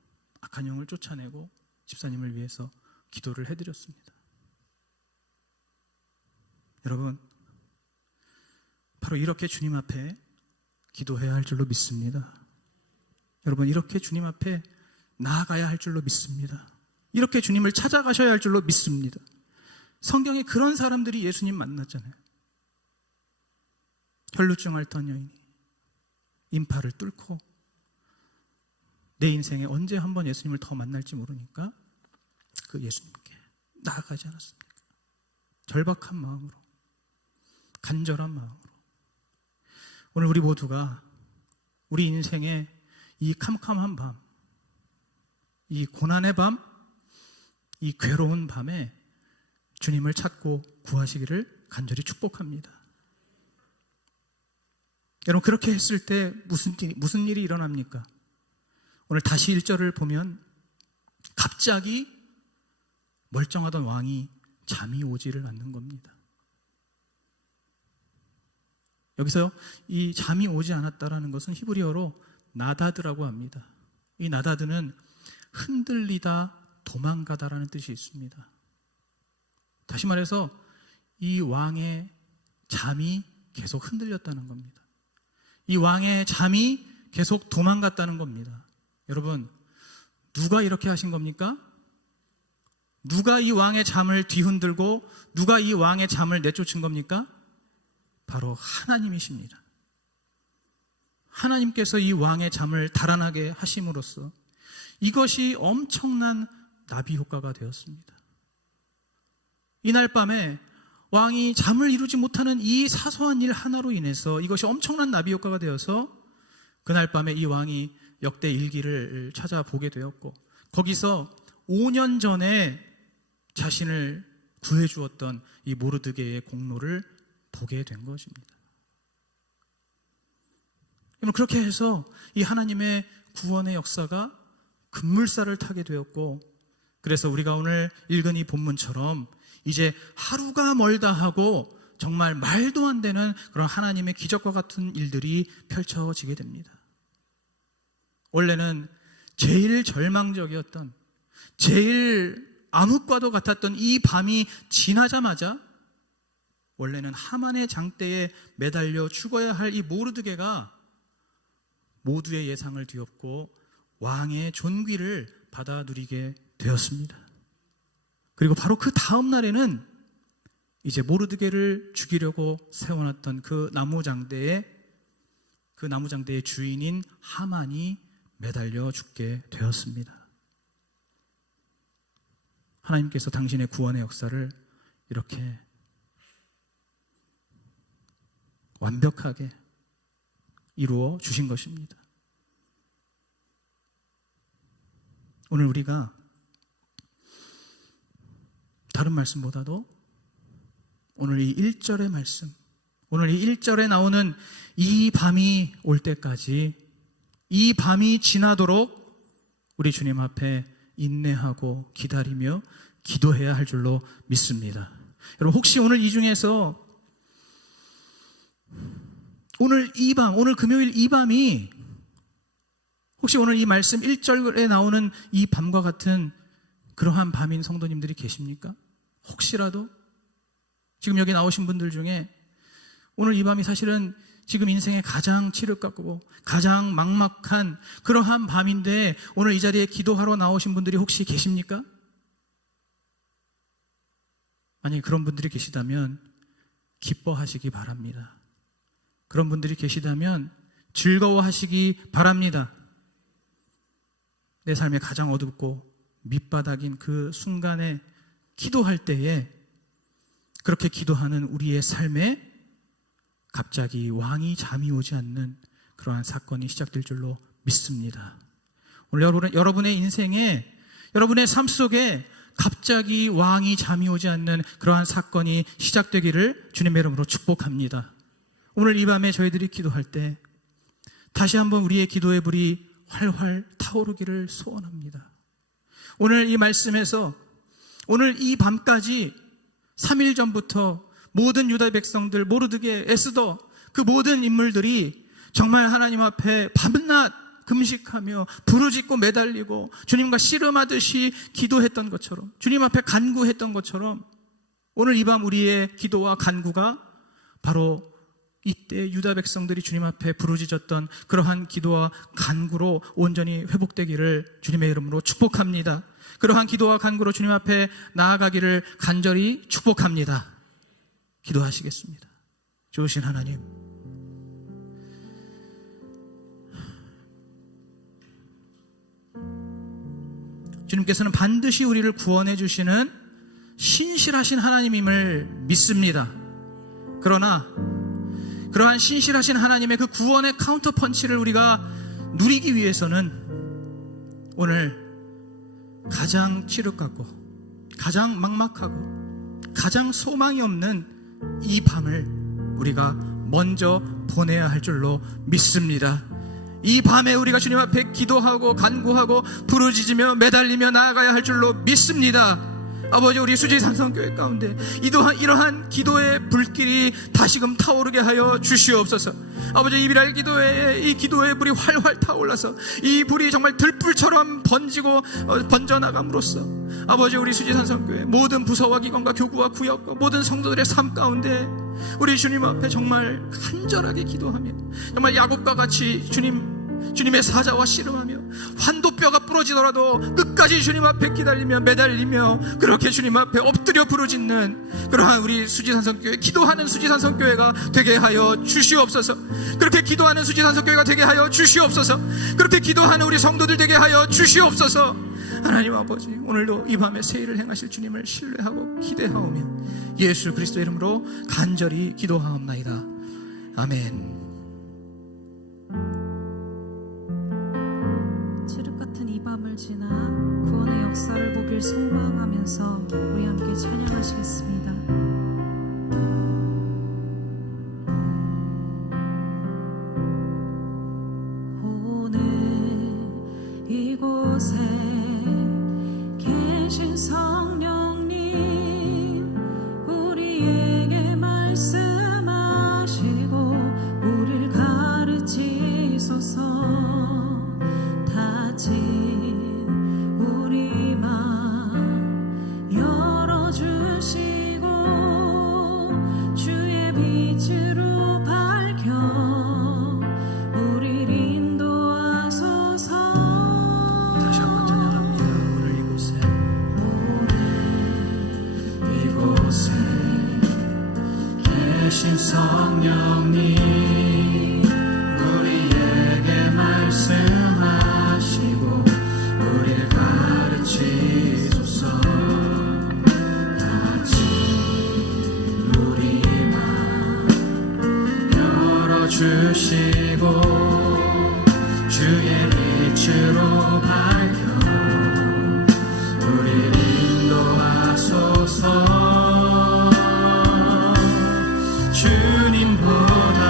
악한 영을 쫓아내고 집사님을 위해서 기도를 해드렸습니다. 여러분, 바로 이렇게 주님 앞에 기도해야 할 줄로 믿습니다. 여러분, 이렇게 주님 앞에 나아가야 할 줄로 믿습니다. 이렇게 주님을 찾아가셔야 할 줄로 믿습니다. 성경에 그런 사람들이 예수님 만났잖아요. 혈루증 앓던 여인이 인파를 뚫고 내 인생에 언제 한번 예수님을 더 만날지 모르니까 그 예수님께 나아가지 않았습니까? 절박한 마음으로, 간절한 마음으로. 오늘 우리 모두가 우리 인생의 이 캄캄한 밤, 이 고난의 밤, 이 괴로운 밤에 주님을 찾고 구하시기를 간절히 축복합니다. 여러분, 그렇게 했을 때 무슨 일이 일어납니까? 오늘 다시 1절을 보면 갑자기 멀쩡하던 왕이 잠이 오지를 않는 겁니다. 여기서 이 잠이 오지 않았다라는 것은 히브리어로 나다드라고 합니다. 이 나다드는 흔들리다, 도망가다라는 뜻이 있습니다. 다시 말해서 이 왕의 잠이 계속 흔들렸다는 겁니다. 이 왕의 잠이 계속 도망갔다는 겁니다. 여러분, 누가 이렇게 하신 겁니까? 누가 이 왕의 잠을 뒤흔들고 누가 이 왕의 잠을 내쫓은 겁니까? 바로 하나님이십니다. 하나님께서 이 왕의 잠을 달아나게 하심으로써 이것이 엄청난 나비 효과가 되었습니다. 이날 밤에 왕이 잠을 이루지 못하는 이 사소한 일 하나로 인해서 이것이 엄청난 나비 효과가 되어서 그날 밤에 이 왕이 역대 일기를 찾아보게 되었고 거기서 5년 전에 자신을 구해주었던 이 모르드게의 공로를 보게 된 것입니다. 그렇게 해서 이 하나님의 구원의 역사가 급물살을 타게 되었고, 그래서 우리가 오늘 읽은 이 본문처럼 이제 하루가 멀다 하고 정말 말도 안 되는 그런 하나님의 기적과 같은 일들이 펼쳐지게 됩니다. 원래는 제일 절망적이었던, 제일 암흑과도 같았던 이 밤이 지나자마자 원래는 하만의 장대에 매달려 죽어야 할 이 모르드게가 모두의 예상을 뒤엎고 왕의 존귀를 받아 누리게 되었습니다. 그리고 바로 그 다음 날에는 이제 모르드게를 죽이려고 세워놨던 그 나무장대의 주인인 하만이 매달려 죽게 되었습니다. 하나님께서 당신의 구원의 역사를 이렇게 완벽하게 이루어 주신 것입니다. 오늘 우리가 다른 말씀보다도 오늘 이 1절의 말씀, 오늘 이 1절에 나오는 이 밤이 올 때까지, 이 밤이 지나도록 우리 주님 앞에 인내하고 기다리며 기도해야 할 줄로 믿습니다. 여러분, 혹시 오늘 이 중에서 오늘 이 밤, 오늘 금요일 이 밤이 혹시 오늘 이 말씀 1절에 나오는 이 밤과 같은 그러한 밤인 성도님들이 계십니까? 혹시라도 지금 여기 나오신 분들 중에 오늘 이 밤이 사실은 지금 인생의 가장 칠흑같고 가장 막막한 그러한 밤인데 오늘 이 자리에 기도하러 나오신 분들이 혹시 계십니까? 아니, 그런 분들이 계시다면 기뻐하시기 바랍니다. 그런 분들이 계시다면 즐거워하시기 바랍니다. 내 삶의 가장 어둡고 밑바닥인 그 순간에 기도할 때에 그렇게 기도하는 우리의 삶에 갑자기 왕이 잠이 오지 않는 그러한 사건이 시작될 줄로 믿습니다. 오늘 여러분의 인생에, 여러분의 삶 속에 갑자기 왕이 잠이 오지 않는 그러한 사건이 시작되기를 주님의 이름으로 축복합니다. 오늘 이 밤에 저희들이 기도할 때 다시 한번 우리의 기도의 불이 활활 타오르기를 소원합니다. 오늘 이 말씀에서 오늘 이 밤까지 3일 전부터 모든 유다 백성들, 모르드게, 에스더 그 모든 인물들이 정말 하나님 앞에 밤낮 금식하며 부르짖고 매달리고 주님과 씨름하듯이 기도했던 것처럼, 주님 앞에 간구했던 것처럼 오늘 이 밤 우리의 기도와 간구가 바로 이때 유다 백성들이 주님 앞에 부르짖었던 그러한 기도와 간구로 온전히 회복되기를 주님의 이름으로 축복합니다. 그러한 기도와 간구로 주님 앞에 나아가기를 간절히 축복합니다. 기도하시겠습니다. 좋으신 하나님, 주님께서는 반드시 우리를 구원해 주시는 신실하신 하나님임을 믿습니다. 그러나 그러한 신실하신 하나님의 그 구원의 카운터 펀치를 우리가 누리기 위해서는 오늘 가장 칠흑같고 가장 막막하고 가장 소망이 없는 이 밤을 우리가 먼저 보내야 할 줄로 믿습니다. 이 밤에 우리가 주님 앞에 기도하고 간구하고 부르짖으며 매달리며 나아가야 할 줄로 믿습니다. 아버지, 우리 수지 산성교회 가운데 이러한 기도의 불길이 다시금 타오르게 하여 주시옵소서. 아버지, 이비랄 기도회에 이 기도의 불이 활활 타올라서 이 불이 정말 들불처럼 번지고 번져나감으로써 아버지, 우리 수지 산성교회 모든 부서와 기관과 교구와 구역과 모든 성도들의 삶 가운데 우리 주님 앞에 정말 간절하게 기도하며 정말 야곱과 같이 주님의 사자와 씨름하며 환도뼈가 부러지더라도 끝까지 주님 앞에 기다리며 매달리며 그렇게 주님 앞에 엎드려 부르짖는 그러한 우리 수지산성교회, 기도하는 수지산성교회가 되게 하여 주시옵소서. 그렇게 기도하는 수지산성교회가 되게 하여 주시옵소서. 그렇게 기도하는 우리 성도들 되게 하여 주시옵소서. 하나님 아버지, 오늘도 이 밤에 새 일을 행하실 주님을 신뢰하고 기대하오며 예수 그리스도의 이름으로 간절히 기도하옵나이다. 아멘. 칠흑같은 이 밤을 지나 구원의 역사를 보길 소망하면서 우리 함께 찬양하시겠습니다. 오늘 이곳에 계신 성령님, 우리에게 말씀하시고 우리를 가르치소서. 다친 우리 맘 열어주시고 주의 빛으로 밝혀 우리를 인도하소서. 다시 한번 찬양합니다. 오늘 이곳에 계신 성령님, 우리에게 말씀하시고 우리를 가르치소서. 다시 우리 맘 열어주시고 주의 빛으로 밝혀 우리를 인도하소서. 주님보다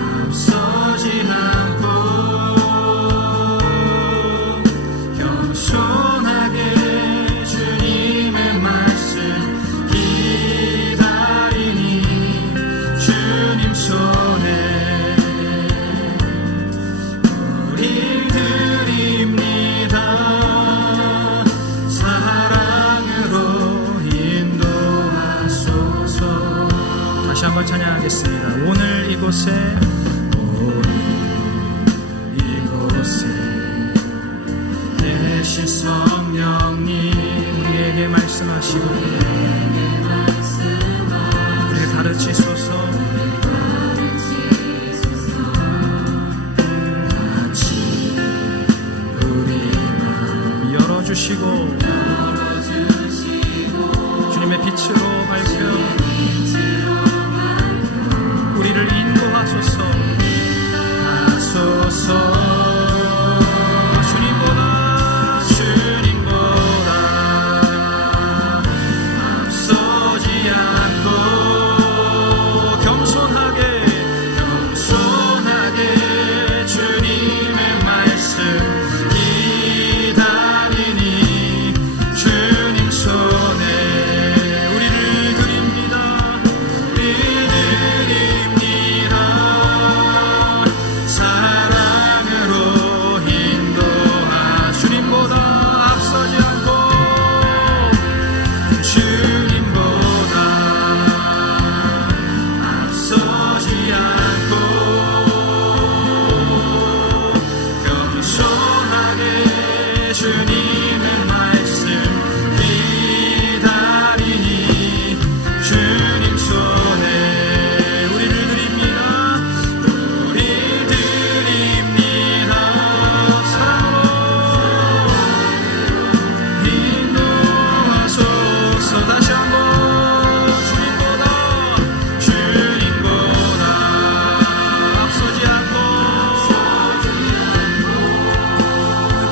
앞서지 않고 겸손하게 주님의 말씀 기다리니 주님 손에 우리 들 인도하소서. 다시 한번 찬양하겠습니다. 오늘 이곳에 계신 성령님 우리에게 말씀하시고 우리를 가르치소서. 같이 우리 마음 열어주시고 주님의 빛으로 밝혀 우리를 인도하소서. 주님보다 앞서지 않고 겸손하게 주님의 말씀 기다리니 주님 손에 우리를 드립니다. 사랑으로 인도하 주님보다 앞서지 않고 주님보다 앞서지 않고 겸손하게 주님의 말씀 기다리니 주님 손에 우리를 드립니다. 인도하소서. 다시 한번 주님보다 앞서지 않고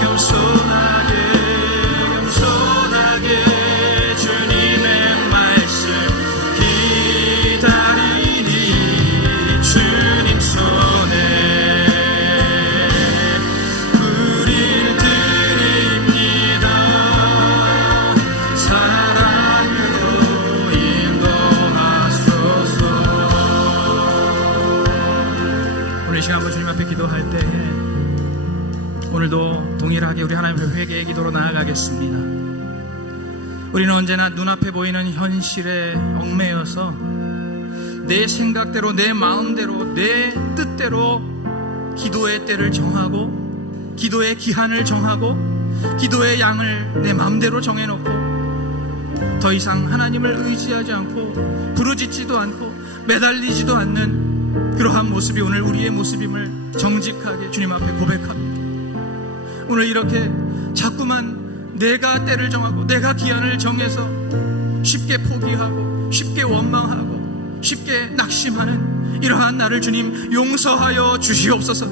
겸손하게 주님의 말씀 기다리니 주님 손에 우릴 드립니다. 사랑으로 인도하소서. 오늘 이 시간 한번 주님 앞에 기도할 때 오늘도 동일하게 우리 하나님 앞에 회개의 기도로 나아가겠습니다. 우리는 언제나 눈앞에 보이는 현실에 얽매여서 내 생각대로 내 마음대로 내 뜻대로 기도의 때를 정하고 기도의 기한을 정하고 기도의 양을 내 마음대로 정해놓고 더 이상 하나님을 의지하지 않고 부르짖지도 않고 매달리지도 않는 그러한 모습이 오늘 우리의 모습임을 정직하게 주님 앞에 고백합니다. 오늘 이렇게 자꾸만 내가 때를 정하고 내가 기한을 정해서 쉽게 포기하고 쉽게 원망하고 쉽게 낙심하는 이러한 나를 주님 용서하여 주시옵소서.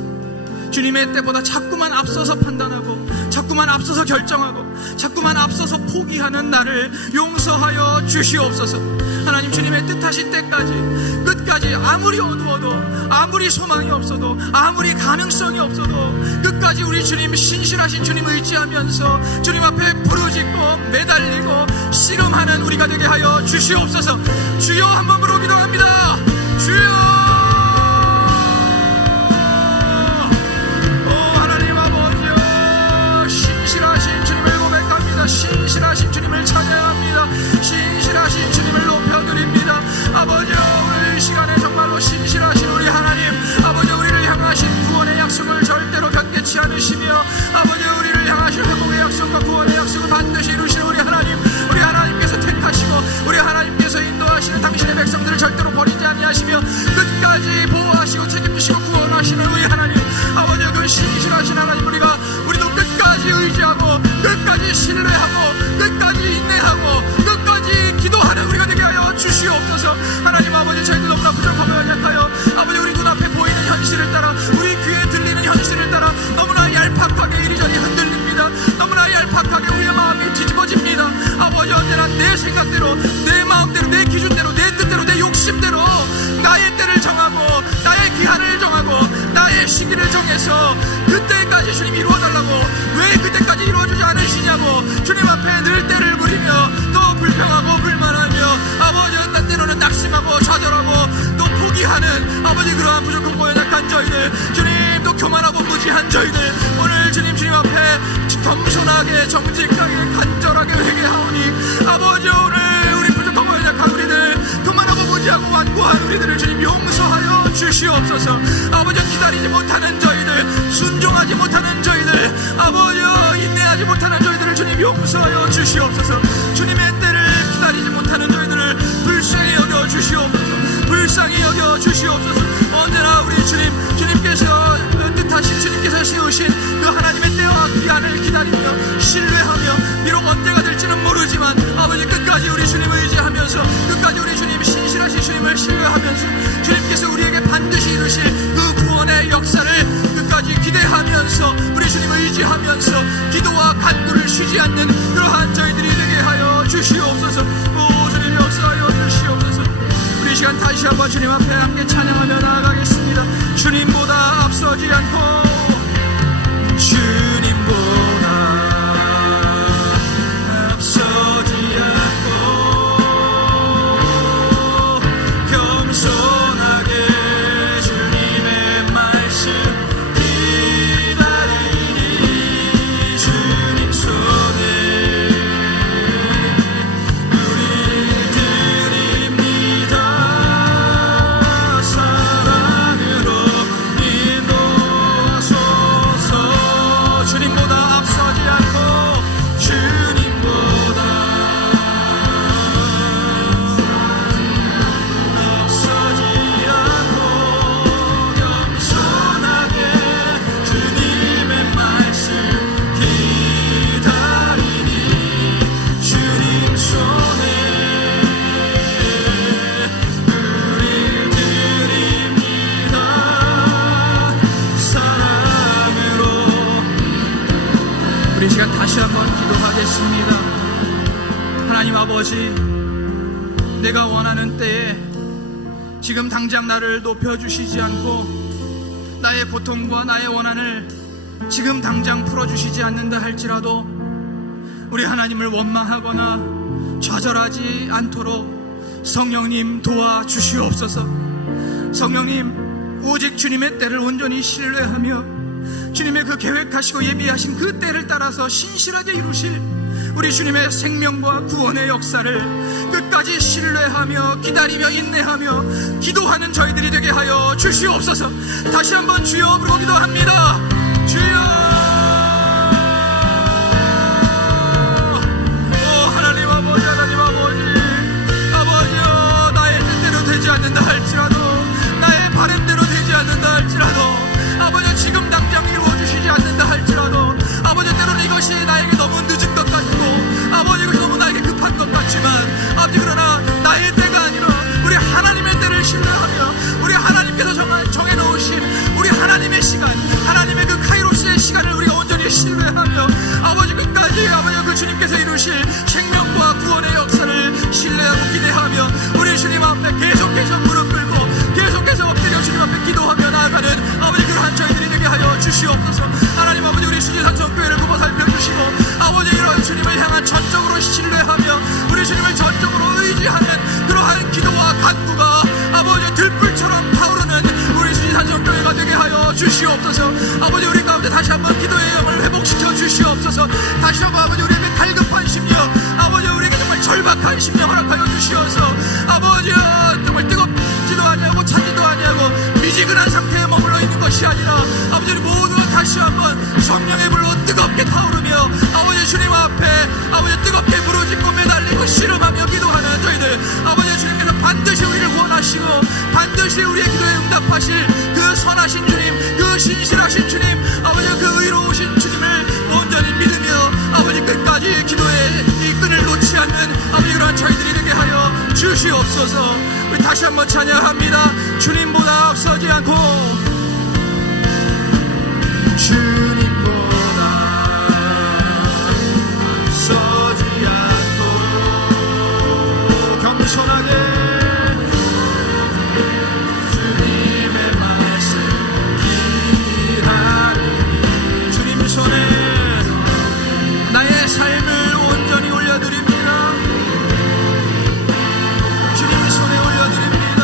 주님의 때보다 자꾸만 앞서서 판단하고 자꾸만 앞서서 결정하고 자꾸만 앞서서 포기하는 나를 용서하여 주시옵소서. 하나님 주님의 뜻하신 때까지 끝까지 아무리 어두워도 아무리 소망이 없어도 아무리 가능성이 없어도 끝까지 우리 주님 신실하신 주님 의지하면서 주님 앞에 부르짖고 매달리고 씨름하는 우리가 되게 하여 주시옵소서. 주여 한번 부르고 기도합니다. 주여 신실하신 주님을 찬양합니다. 신실하신 주님을 높여드립니다. 아버지 오늘 이 시간에 정말로 신실하신 우리 하나님 아버지 우리를 향하신 구원의 약속을 절대로 변개치 않으시며 아버지 우리를 향하신 회복의 약속과 구원의 약속을 반드시 이루시는 우리 하나님께서 택하시고 우리 하나님께서 인도하시는 당신의 백성들을 절대로 버리지 아니하시며 끝까지 보호하시고 책임지시고 구원하시는 우리 하나님 아버지 그 신실하신 하나님 우리도 끝까지 의지하고 끝까지 신뢰하고 끝까지 인내하고 끝까지 기도하는 우리가 되게 하여 주시옵소서. 하나님 아버지 저희들 너무나 부족하고 연약하여 아버지 우리 눈앞에 보이는 현실을 따라 우리 귀에 들리는 현실을 따라 너무나 얄팍하게 이리저리 흔들립니다. 너무나 얄팍하게 우리의 마음이 뒤집어집니다. 아버지 언제나 내 생각대로 내 마음대로 내 기준대로 내 뜻대로 내 욕심대로 나의 때를 정하고 나의 기한을 정하고 나의 시기를 정해서 그때까지 주님 이루어달라고 왜 그때까지 이루어주지 않으시냐고 주님 앞에 늘 때를 부리며 또 불평하고 불만하며 아버지 어떤 때로는 낙심하고 좌절하고 또 포기하는 아버지 그러한 부족하고 연약한 저희들 주님 또 교만하고 무지한 저희들 오늘 주님 앞에 겸손하게 정직하게 간절하게 회개하오니 아버지 오늘 우리 부족하고 연약한 우리들 주시옵소서. 아버지 기다리지 못하는 저희들, 순종하지 못하는 저희들, 아버지 인내하지 못하는 저희들을 주님 용서하여 주시옵소서. 주님의 때를 기다리지 못하는 저희들을 불쌍히 여겨 주시옵소서. 불쌍히 여겨 주시옵소서. 언제나 우리 주님께서 뜻하신 주님께서 세우신 그 하나님의 때와 기한을 기다리며 신뢰하며, 비록 언제가 될지는 모르지만 아버지 끝까지 우리 주님을 의지하면서, 끝까지 우리 주님 신실하신 주님을 신뢰하면서, 주님께서 우리에게 반드시 이루실 그 구원의 역사를 끝까지 기대하면서, 우리 주님을 의지하면서 기도와 간구를 쉬지 않는 그러한 저희들이 되게 하여 주시옵소서. 오 주님 역사하여 주시옵소서. 우리 시간 다시 한번 주님 앞에 함께 찬양하며 나아가겠습니다. 주님보다 앞서지 않고, 주님보다 앞서지 않고, 겸손하게 주님의 말씀 기다리니, 주님 손에 우리 드립니다. 사랑으로 인도하소서. 주님보다 앞서지 않고, 주님보다 앞서지 않고, 겸손하게 주님의 말씀 기다리니, 주님 손에 우릴 드립니다. 사랑으로. 우리 시간 다시 한번 기도하겠습니다. 하나님 아버지, 내가 원하는 때에 지금 당장 나를 높여주시지 않고, 나의 고통과 나의 원한을 지금 당장 풀어주시지 않는다 할지라도 우리 하나님을 원망하거나 좌절하지 않도록 성령님 도와주시옵소서. 성령님, 오직 주님의 때를 온전히 신뢰하며 주님의 그 계획하시고 예비하신 그 때를 따라서 신실하게 이루실 우리 주님의 생명과 구원의 역사를 끝까지 신뢰하며 기다리며 인내하며 기도하는 저희들이 되게 하여 주시옵소서. 다시 한번 주여 부르고 기도합니다. 주여. 하나님 아버지, 하나님 아버지, 아버지여, 나의 뜻대로 되지 않는다 할지라도, 나의 바램대로 되지 않는다 할지라도, 아버지 지금 당장 이루어주시지 않는다 할지라도, 아버지 때로는 이것이 나에게 너무 늦은 것 같고, 아버지 이것이 너무 나에게 급한 것 같지만, 아버지 그러나 나의 때가 아니라 우리 하나님의 때를 신뢰하며, 우리 하나님께서 정해놓으신 우리 하나님의 시간, 하나님의 그 카이로스의 시간을 우리가 온전히 신뢰하며, 아버지 끝까지 아버지 그 주님께서 이루실 생명과 구원의 역사를 신뢰하고 기대하며, 우리 주님 앞에 계속해서 무릎 꿇고 계속해서 엎드려 주님 앞에 기도하며 나아가는 아버지 그러한 저희들이 되게 하여 주시옵소서. 하나님 아버지, 우리 수지상성교회를 보고 살펴주시고, 아버지 이런 주님을 향한 전적으로 신뢰하며 우리 주님을 전적으로 의지하는 그러한 기도와 간구가 아버지 들불처럼 타오르는 우리 수지상성교회가 되게 하여 주시옵소서. 아버지 우리 가운데 다시 한번 기도의 영을 회복시켜 주시옵소서. 다시 한번 아버지 우리에게 갈급한 심령, 아버지 우리에게 정말 절박한 심령 허락하여 주시어서, 아버지 정말 뜨겁지도 아니하고 차지도 아니하고 미지근한 상태에 머물러 있는 것이 아니라, 아버지 우리 모두 다시 한번 성령의 불로 뜨겁게 타오르며 아버지 주님 앞에 아버지 뜨겁게 부르짖고 매달리고 씨름하며 기도하는 저희들, 아버지 주님께서 반드시 우리를 구원하시고 반드시 우리의 기도에 응답하실 그 선하신 주님, 그 신실하신 주님, 아버지 그 의로우신 주님을 온전히 믿으며 아버지 끝까지 기도의 이 끈을 놓지 않는 아버지 그러한 저희들이 되게 하여 주시옵소서. 우리 다시 한번 찬양합니다. 주님보다 앞서지 않고, 주님보다 앞서지 않고, 겸손하게 주님의 말씀 기다리니, 주님 손에 나의 삶을 온전히 올려드립니다. 주님 손에 올려드립니다.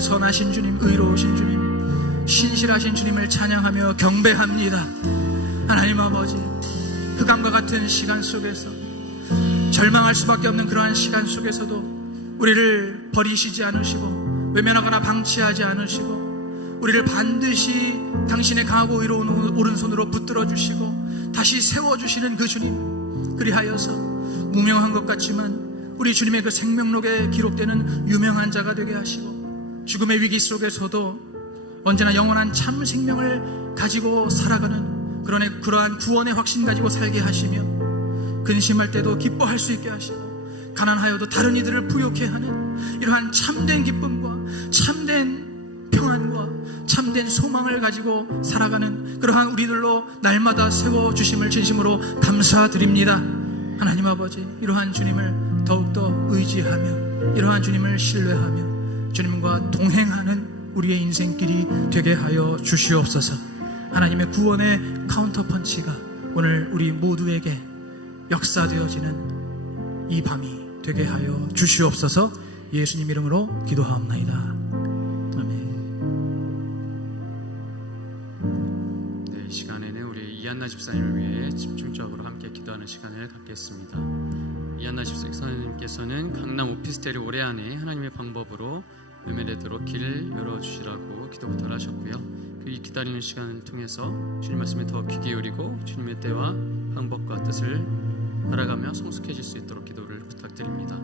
날마다 선하신 주님, 의로우신 주님, 신실하신 주님을 찬양하며 경배합니다. 하나님 아버지, 흑암과 같은 시간 속에서, 절망할 수밖에 없는 그러한 시간 속에서도 우리를 버리시지 않으시고 외면하거나 방치하지 않으시고 우리를 반드시 당신의 강하고 의로운 오른손으로 붙들어 주시고 다시 세워주시는 그 주님, 그리하여서 무명한 것 같지만 우리 주님의 그 생명록에 기록되는 유명한 자가 되게 하시고 죽음의 위기 속에서도 언제나 영원한 참 생명을 가지고 살아가는 그러한 구원의 확신 가지고 살게 하시며 근심할 때도 기뻐할 수 있게 하시고 가난하여도 다른 이들을 부욕해 하는 이러한 참된 기쁨과 참된 평안과 참된 소망을 가지고 살아가는 그러한 우리들로 날마다 세워주심을 진심으로 감사드립니다. 하나님 아버지, 이러한 주님을 더욱더 의지하며 이러한 주님을 신뢰하며 주님과 동행하는 우리의 인생길이 되게 하여 주시옵소서. 하나님의 구원의 카운터펀치가 오늘 우리 모두에게 역사되어지는 이 밤이 되게 하여 주시옵소서. 예수님 이름으로 기도하옵나이다. 아멘. 네, 이 시간에는 우리 이한나 집사님을 위해 집중적으로 함께 기도하는 시간을 갖겠습니다. 이한나 집사님께서는 강남 오피스텔이 올해 안에 하나님의 방법으로 매매되도록 길을 열어주시라고 기도부터 하셨고요. 이 기다리는 시간을 통해서 주님 말씀에 더 귀 기울이고 주님의 때와 방법과 뜻을 알아가며 성숙해질 수 있도록 기도를 부탁드립니다.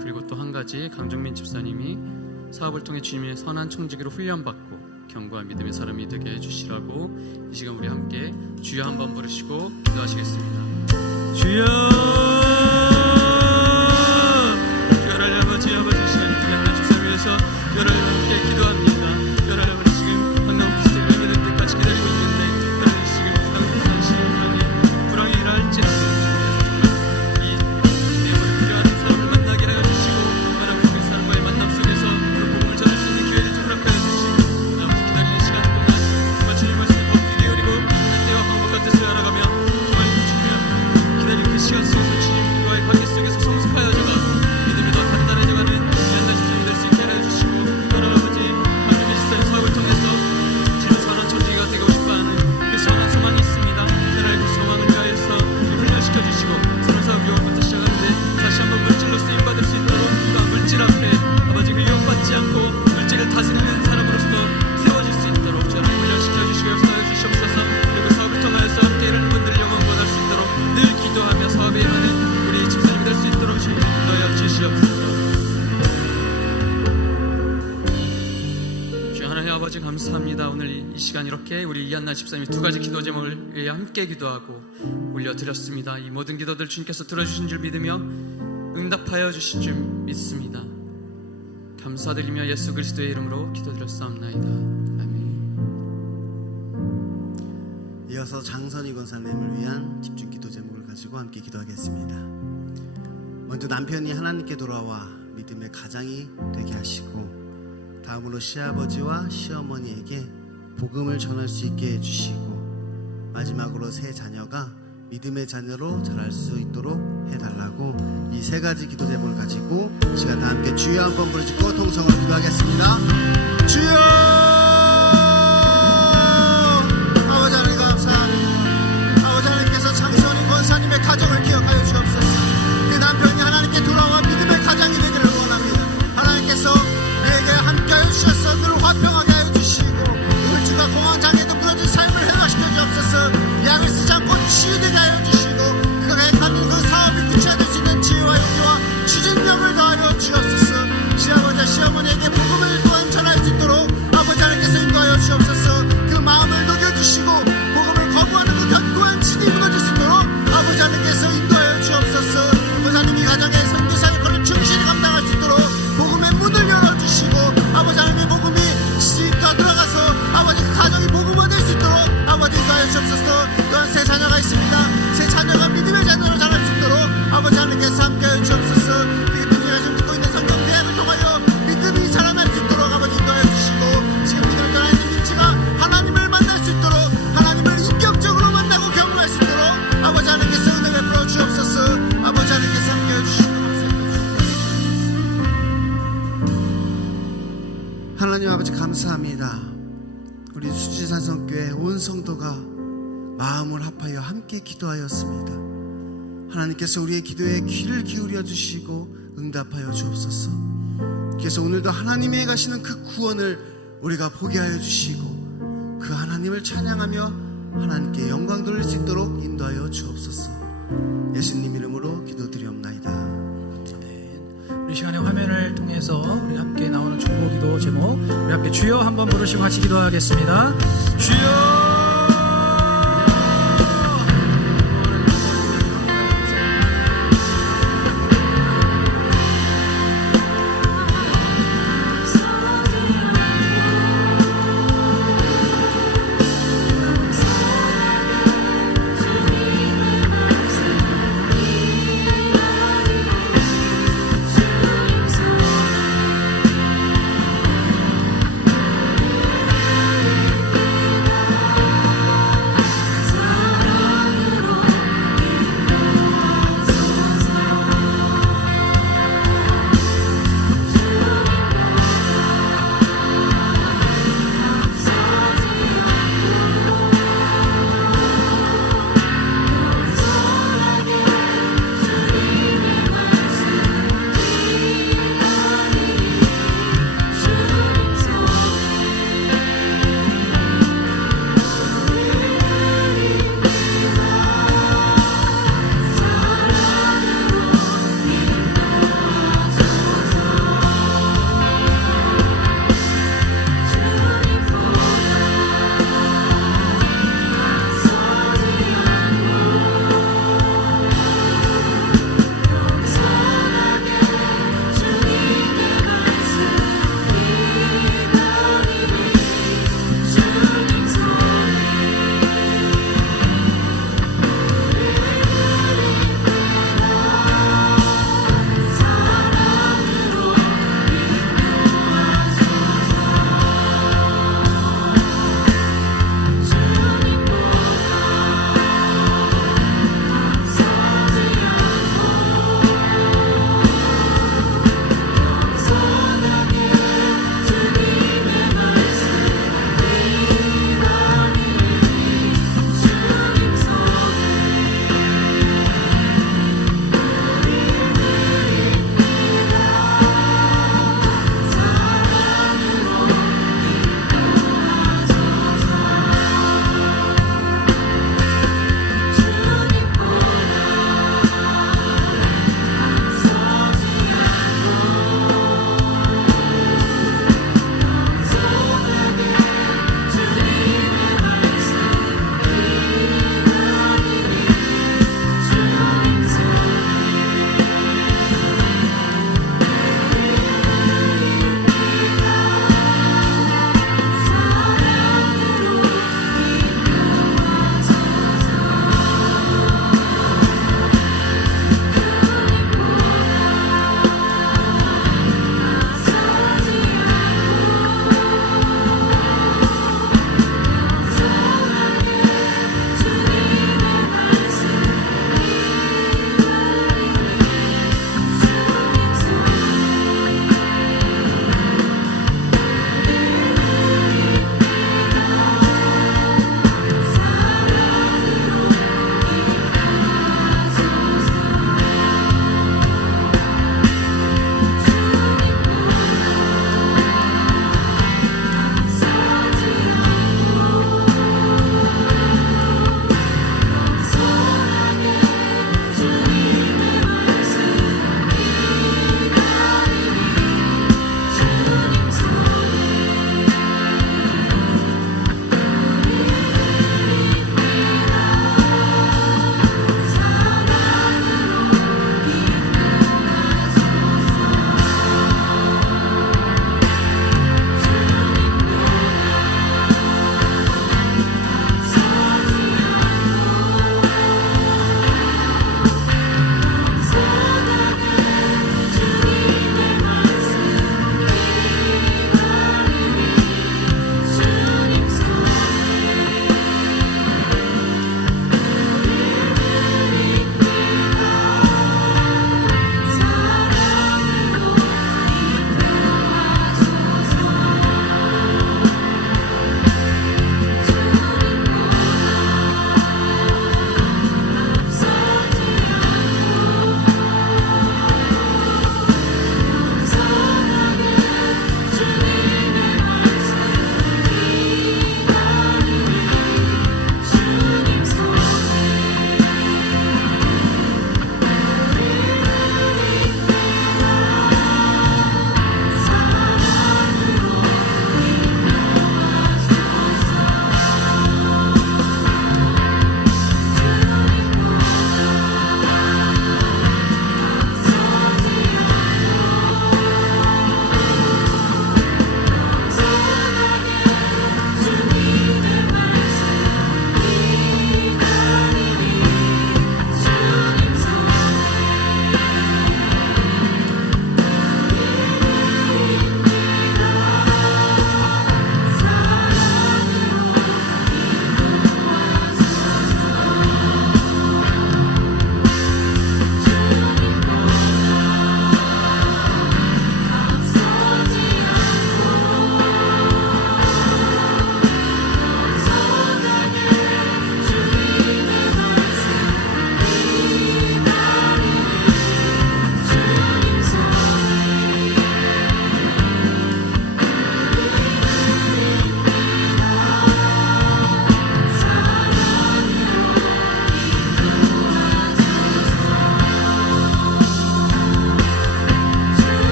그리고 또 한 가지, 강정민 집사님이 사업을 통해 주님의 선한 청지기로 훈련받고 견고한 믿음의 사람이 되게 해주시라고 이 시간 우리 함께 주여 한번 부르시고 기도하시겠습니다. 주여, 열할 아버지 시간이 이한나 집사를 위해서 열할 함께 기도합니다. 열할 아버지 지금 강남 오피스텔 매매될 때까지 기다리고 있는데 열할 지금 부당생산 시간에 불황이 일어날지라도 감사합니다. 오늘 이 시간 이렇게 우리 이한나 집사님이 두 가지 기도 제목을 위해 함께 기도하고 올려드렸습니다. 이 모든 기도들 주님께서 들어주신 줄 믿으며 응답하여 주신 줄 믿습니다. 감사드리며 예수 그리스도의 이름으로 기도드렸사옵나이다. 아멘. 이어서 장선희 권사님을 위한 집중 기도 제목을 가지고 함께 기도하겠습니다. 먼저 남편이 하나님께 돌아와 믿음의 가장이 되게 하시고 다음으로 시아버지와 시어머니에게 복음을 전할 수 있게 해주시고 마지막으로 새 자녀가 믿음의 자녀로 자랄 수 있도록 해달라고 이 세 가지 기도 제목을 가지고 시간 다 함께 주여 한번 부르짖고 통성으로 기도하겠습니다. 주여! 아버지 하나님 감사합니다. 아버지 하나님께서 장선희 권사님의 가정을 기억하여 주옵소서. 그 남편이 하나님께 돌아와 믿음의 가장이 되기를 원합니다. 하나님께서 내게 함께하여 주셔서 늘 화평하게 하여 주시고 우울증과 공황장애도 무너진 삶을 해결시켜 주옵소서. 약을 쓰지 않고 치유되게 하여 주시고 그가 계획하는 그 사업이 구체화될 수 있는 지혜와 용기와 추진력을 더하여 주옵소서. 시아버지와 시어머니에게 복음을 또한 전할 수 있도록 아버지 하나님께서 인도하여 주옵소서. 그 마음을 녹여주시고 복음을 거부하는 그 견고한 진이 무너질 수 있도록 아버지 하나님께서 인도하여 주옵소서. 권사님이 가정의 선교사 역할을 충실히 감당할 수 있도록 복음의 문을 열어주시고 아버지 하나님의 복음이 시집가 들어가서 아버지 가정이 복음화될 수 있도록 아버지 인도하여 주옵소서. 또한 새 자녀가 있습니다. 새 자녀가 믿음의 자녀로 자랄 수 있도록 아버지 하나님께서 함께하여 주옵소서. 그들이 지금 듣고 있는 성경 대학을 통하여 믿음이 자라날 수 있도록 아버지 인도하여 주시고 지금 믿음을 떠나 있는 민지가 하나님을 만날 수 있도록 하나님을 인격적으로 만나고 경험할 수 있도록 아버지 하나님께서 은혜 베풀어 주옵소서. 아버지 하나님께서 함께해 주시고 감사합니다. 우리 수지산성교회 온 성도가 마음을 합하여 함께 기도하였습니다. 하나님께서 우리의 기도에 귀를 기울여 주시고 응답하여 주옵소서. 그래서 오늘도 하나님이 가시는 그 구원을 우리가 보게 하여 주시고 그 하나님을 찬양하며 하나님께 영광 돌릴 수 있도록 인도하여 주옵소서. 예수님 이름으로 기도드리옵나이다. 우리 시간에 화면을 통해서 우리 함께 나오는 중보기도 제목, 우리 함께 주여 한번 부르시고 같이 기도하겠습니다. 주여.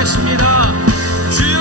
기도하겠습니다. 주여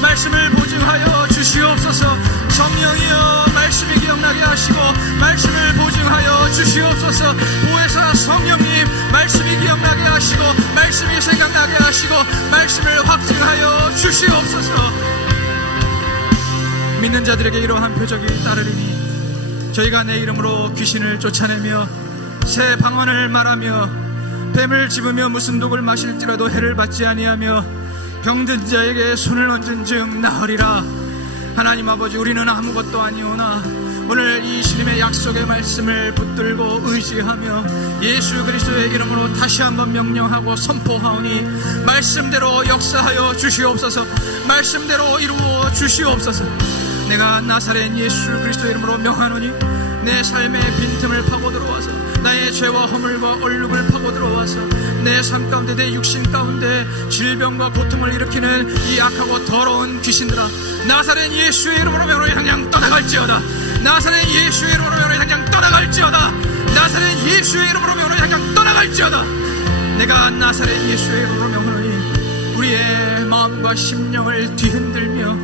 말씀을 보증하여 주시옵소서. 성령이여 말씀이 기억나게 하시고 말씀을 보증하여 주시옵소서. 보혜사 성령님 말씀이 기억나게 하시고 말씀이 생각나게 하시고 말씀을 확증하여 주시옵소서. 믿는 자들에게 이러한 표적이 따르리니 저희가 내 이름으로 귀신을 쫓아내며 새 방언을 말하며 뱀을 집으며 무슨 독을 마실지라도 해를 받지 아니하며 병든 자에게 손을 얹은 즉 나으리라. 하나님 아버지, 우리는 아무것도 아니오나 오늘 이 주님의 약속의 말씀을 붙들고 의지하며 예수 그리스도의 이름으로 다시 한번 명령하고 선포하오니 말씀대로 역사하여 주시옵소서. 말씀대로 이루어 주시옵소서. 내가 나사렛 예수 그리스도의 이름으로 명하노니 내 삶의 빈틈을 파고 들어와서 나의 죄와 허물과 얼룩을 파고 들어와서 내 삶 가운데 내 육신 가운데 질병과 고통을 일으키는 이 악하고 더러운 귀신들아, 나사렛 예수의 이름으로 명하노니 당장 떠나갈지어다. 나사렛 예수의 이름으로 명하노니 당장 떠나갈지어다. 나사렛 예수의 이름으로 명하노니 당장 떠나갈지어다. 내가 나사렛 예수의 이름으로 명하노니 우리의 마음과 심령을 뒤흔들며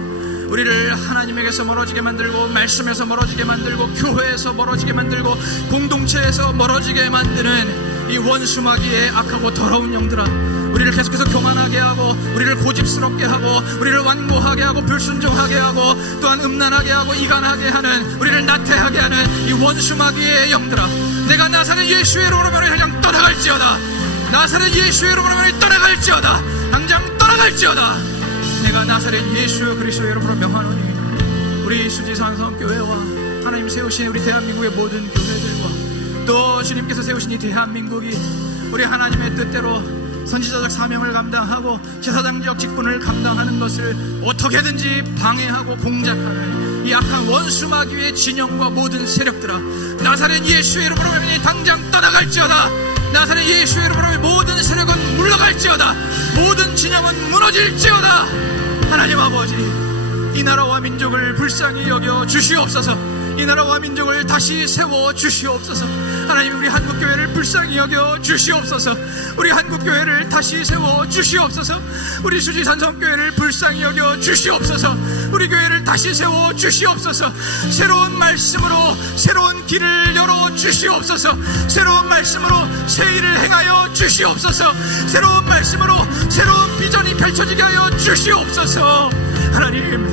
우리를 하나님에게서 멀어지게 만들고 말씀에서 멀어지게 만들고 교회에서 멀어지게 만들고 공동체에서 멀어지게 만드는 이 원수마귀의 악하고 더러운 영들아, 우리를 계속해서 교만하게 하고 우리를 고집스럽게 하고 우리를 완고하게 하고 불순종하게 하고 또한 음란하게 하고 이간하게 하는, 우리를 나태하게 하는 이 원수마귀의 영들아, 내가 나사렛 예수의 이름으로 명하노니 당장 떠나갈지어다. 나사렛 예수의 이름으로 명하노니 떠나갈지어다. 당장 떠나갈지어다. 내가 나사렛 예수 그리스도의 이름으로 명하노니 우리 수지산성교회와 하나님 세우신 우리 대한민국의 모든 교회들과 또 주님께서 세우신 이 대한민국이 우리 하나님의 뜻대로 선지자적 사명을 감당하고 제사장적 직분을 감당하는 것을 어떻게든지 방해하고 공작하는 이 악한 원수마귀의 진영과 모든 세력들아, 나사렛 예수의 이름으로 명하노니 당장 떠나갈지어다. 나사렛 예수의 이름으로 모든 세력은 물러갈지어다. 모든 진영은 무너질지어다. 하나님 아버지, 이 나라와 민족을 불쌍히 여겨 주시옵소서. 이 나라와 민족을 다시 세워 주시옵소서. 하나님, 우리 한국교회를 불쌍히 여겨 주시옵소서. 우리 한국교회를 다시 세워 주시옵소서. 우리 수지산성교회를 불쌍히 여겨 주시옵소서. 우리 교회를 다시 세워 주시옵소서. 새로운 말씀으로 새로운 길을 열어 주시옵소서. 새로운 말씀으로 새 일을 행하여 주시옵소서. 새로운 말씀으로 새로운 비전이 펼쳐지게 하여 주시옵소서. 하나님,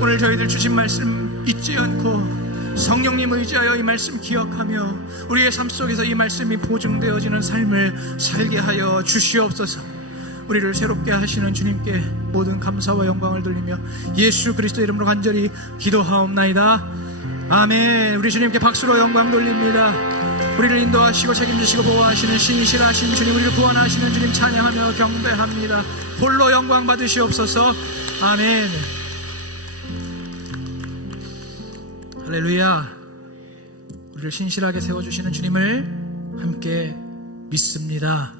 오늘 저희들 주신 말씀 잊지 않고 성령님 의지하여 이 말씀 기억하며 우리의 삶 속에서 이 말씀이 보증되어지는 삶을 살게 하여 주시옵소서. 우리를 새롭게 하시는 주님께 모든 감사와 영광을 돌리며 예수 그리스도 이름으로 간절히 기도하옵나이다. 아멘. 우리 주님께 박수로 영광 돌립니다. 우리를 인도하시고 책임지시고 보호하시는 신실하신 주님, 우리를 구원하시는 주님 찬양하며 경배합니다. 홀로 영광 받으시옵소서. 아멘. 할렐루야. 우리를 신실하게 세워주시는 주님을 함께 믿습니다.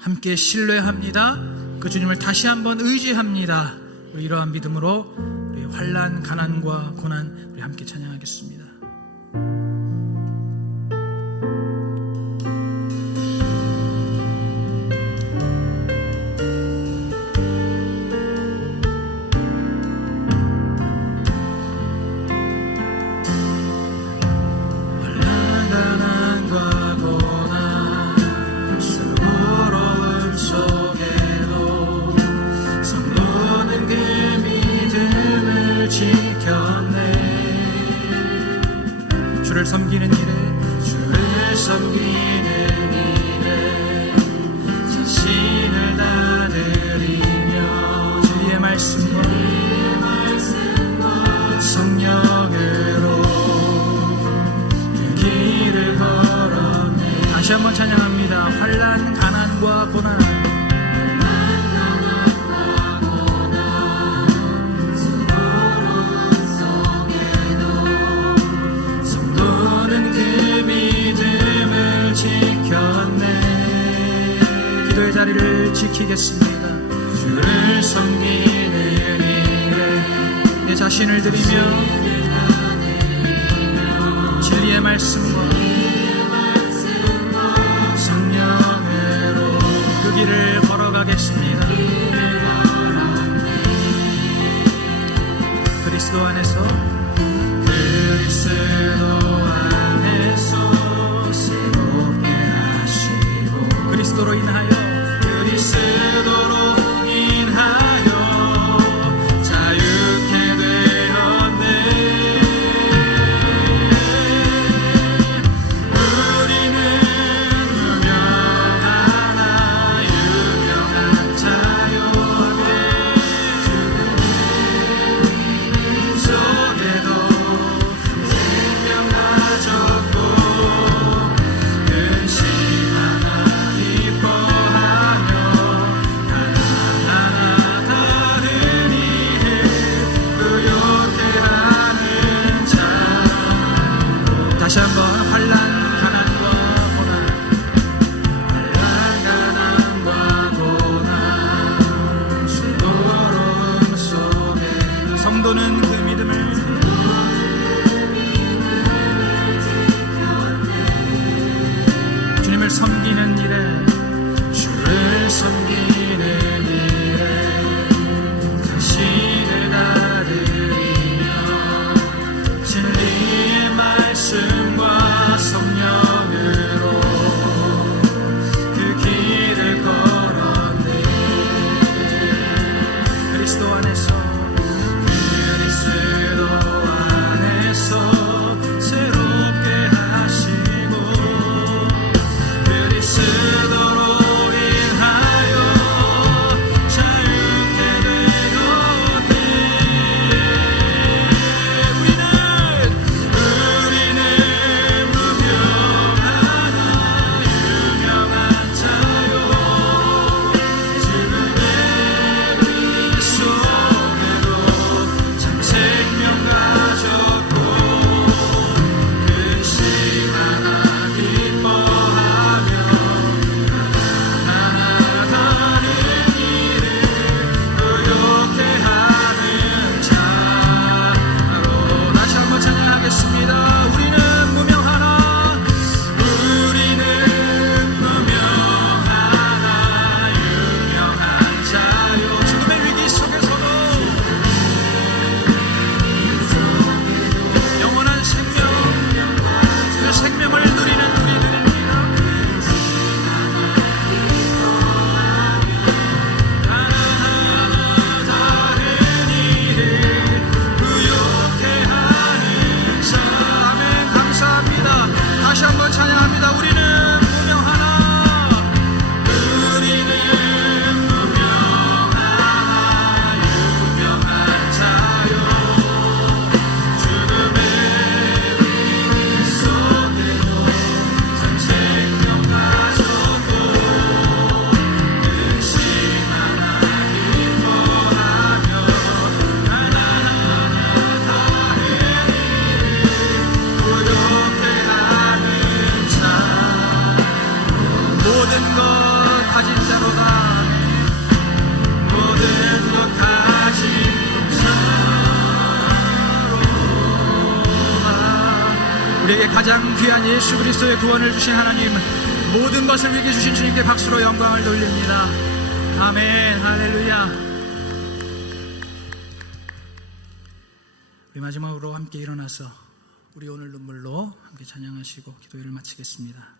함께 신뢰합니다. 그 주님을 다시 한번 의지합니다. 우리 이러한 믿음으로 우리 환난, 가난과 고난 우리 함께 찬양하겠습니다. 주를 섬기는 일에 자신을 다 드리며 주의 말씀과 성령으로 그 길을 걸었네. 다시 한번 찬양합니다. 환난, 가난과 고난 기도의 자리를 지키겠습니다. 주를 섬기는 일에 내 자신을 드리며 진리의 말씀과 성령으로 그 길을 걸어가겠습니다. 그리스도 안에서 새롭게 하시고 그리스도로 인하여 자유케 되었네. 우리는 유명하나 유명한 자요. 아멘. 속에도 생명 가졌고 근심하나 기뻐하며 다시 한번 환난, 가난과 고난 수고로움 속에 성도는 그 믿음을 주님을 섬기는 일에 주를 섬기는 일에 자신을 다 드리며 진리의 말씀과 성령으로 그 길을 걸었네. 그리스도 안에서 우리에게 가장 귀한 예수 그리스도의 구원을 주신 하나님, 모든 것을 위기에 주신 주님께 박수로 영광을 돌립니다. 아멘. 할렐루야. 우리 마지막으로 함께 일어나서 우리 오늘 눈물로 함께 찬양하시고 기도회를 마치겠습니다.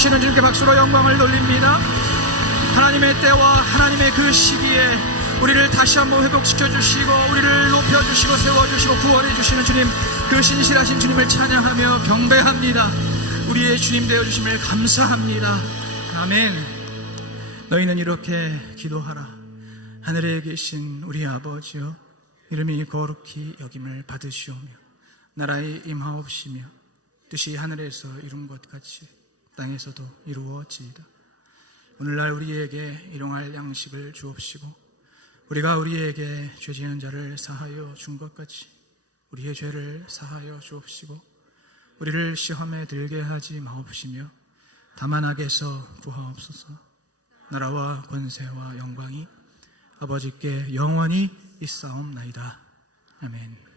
주시는 주님께 박수로 영광을 돌립니다. 하나님의 때와 하나님의 그 시기에 우리를 다시 한번 회복시켜 주시고 우리를 높여 주시고 세워 주시고 구원해 주시는 주님, 그 신실하신 주님을 찬양하며 경배합니다. 우리의 주님 되어 주심을 감사합니다. 아멘. 너희는 이렇게 기도하라. 하늘에 계신 우리 아버지여, 이름이 거룩히 여김을 받으시오며 나라의 임하옵시며 뜻이 하늘에서 이룬 것 같이 땅에서도 이루어지이다. 오늘날 우리에게 일용할 양식을 주옵시고 우리가 우리에게 죄 지은 자를 사하여 준 것 같이 우리의 죄를 사하여 주옵시고 우리를 시험에 들게 하지 마옵시며 다만 악에서 구하옵소서. 나라와 권세와 영광이 아버지께 영원히 있사옵나이다. 아멘.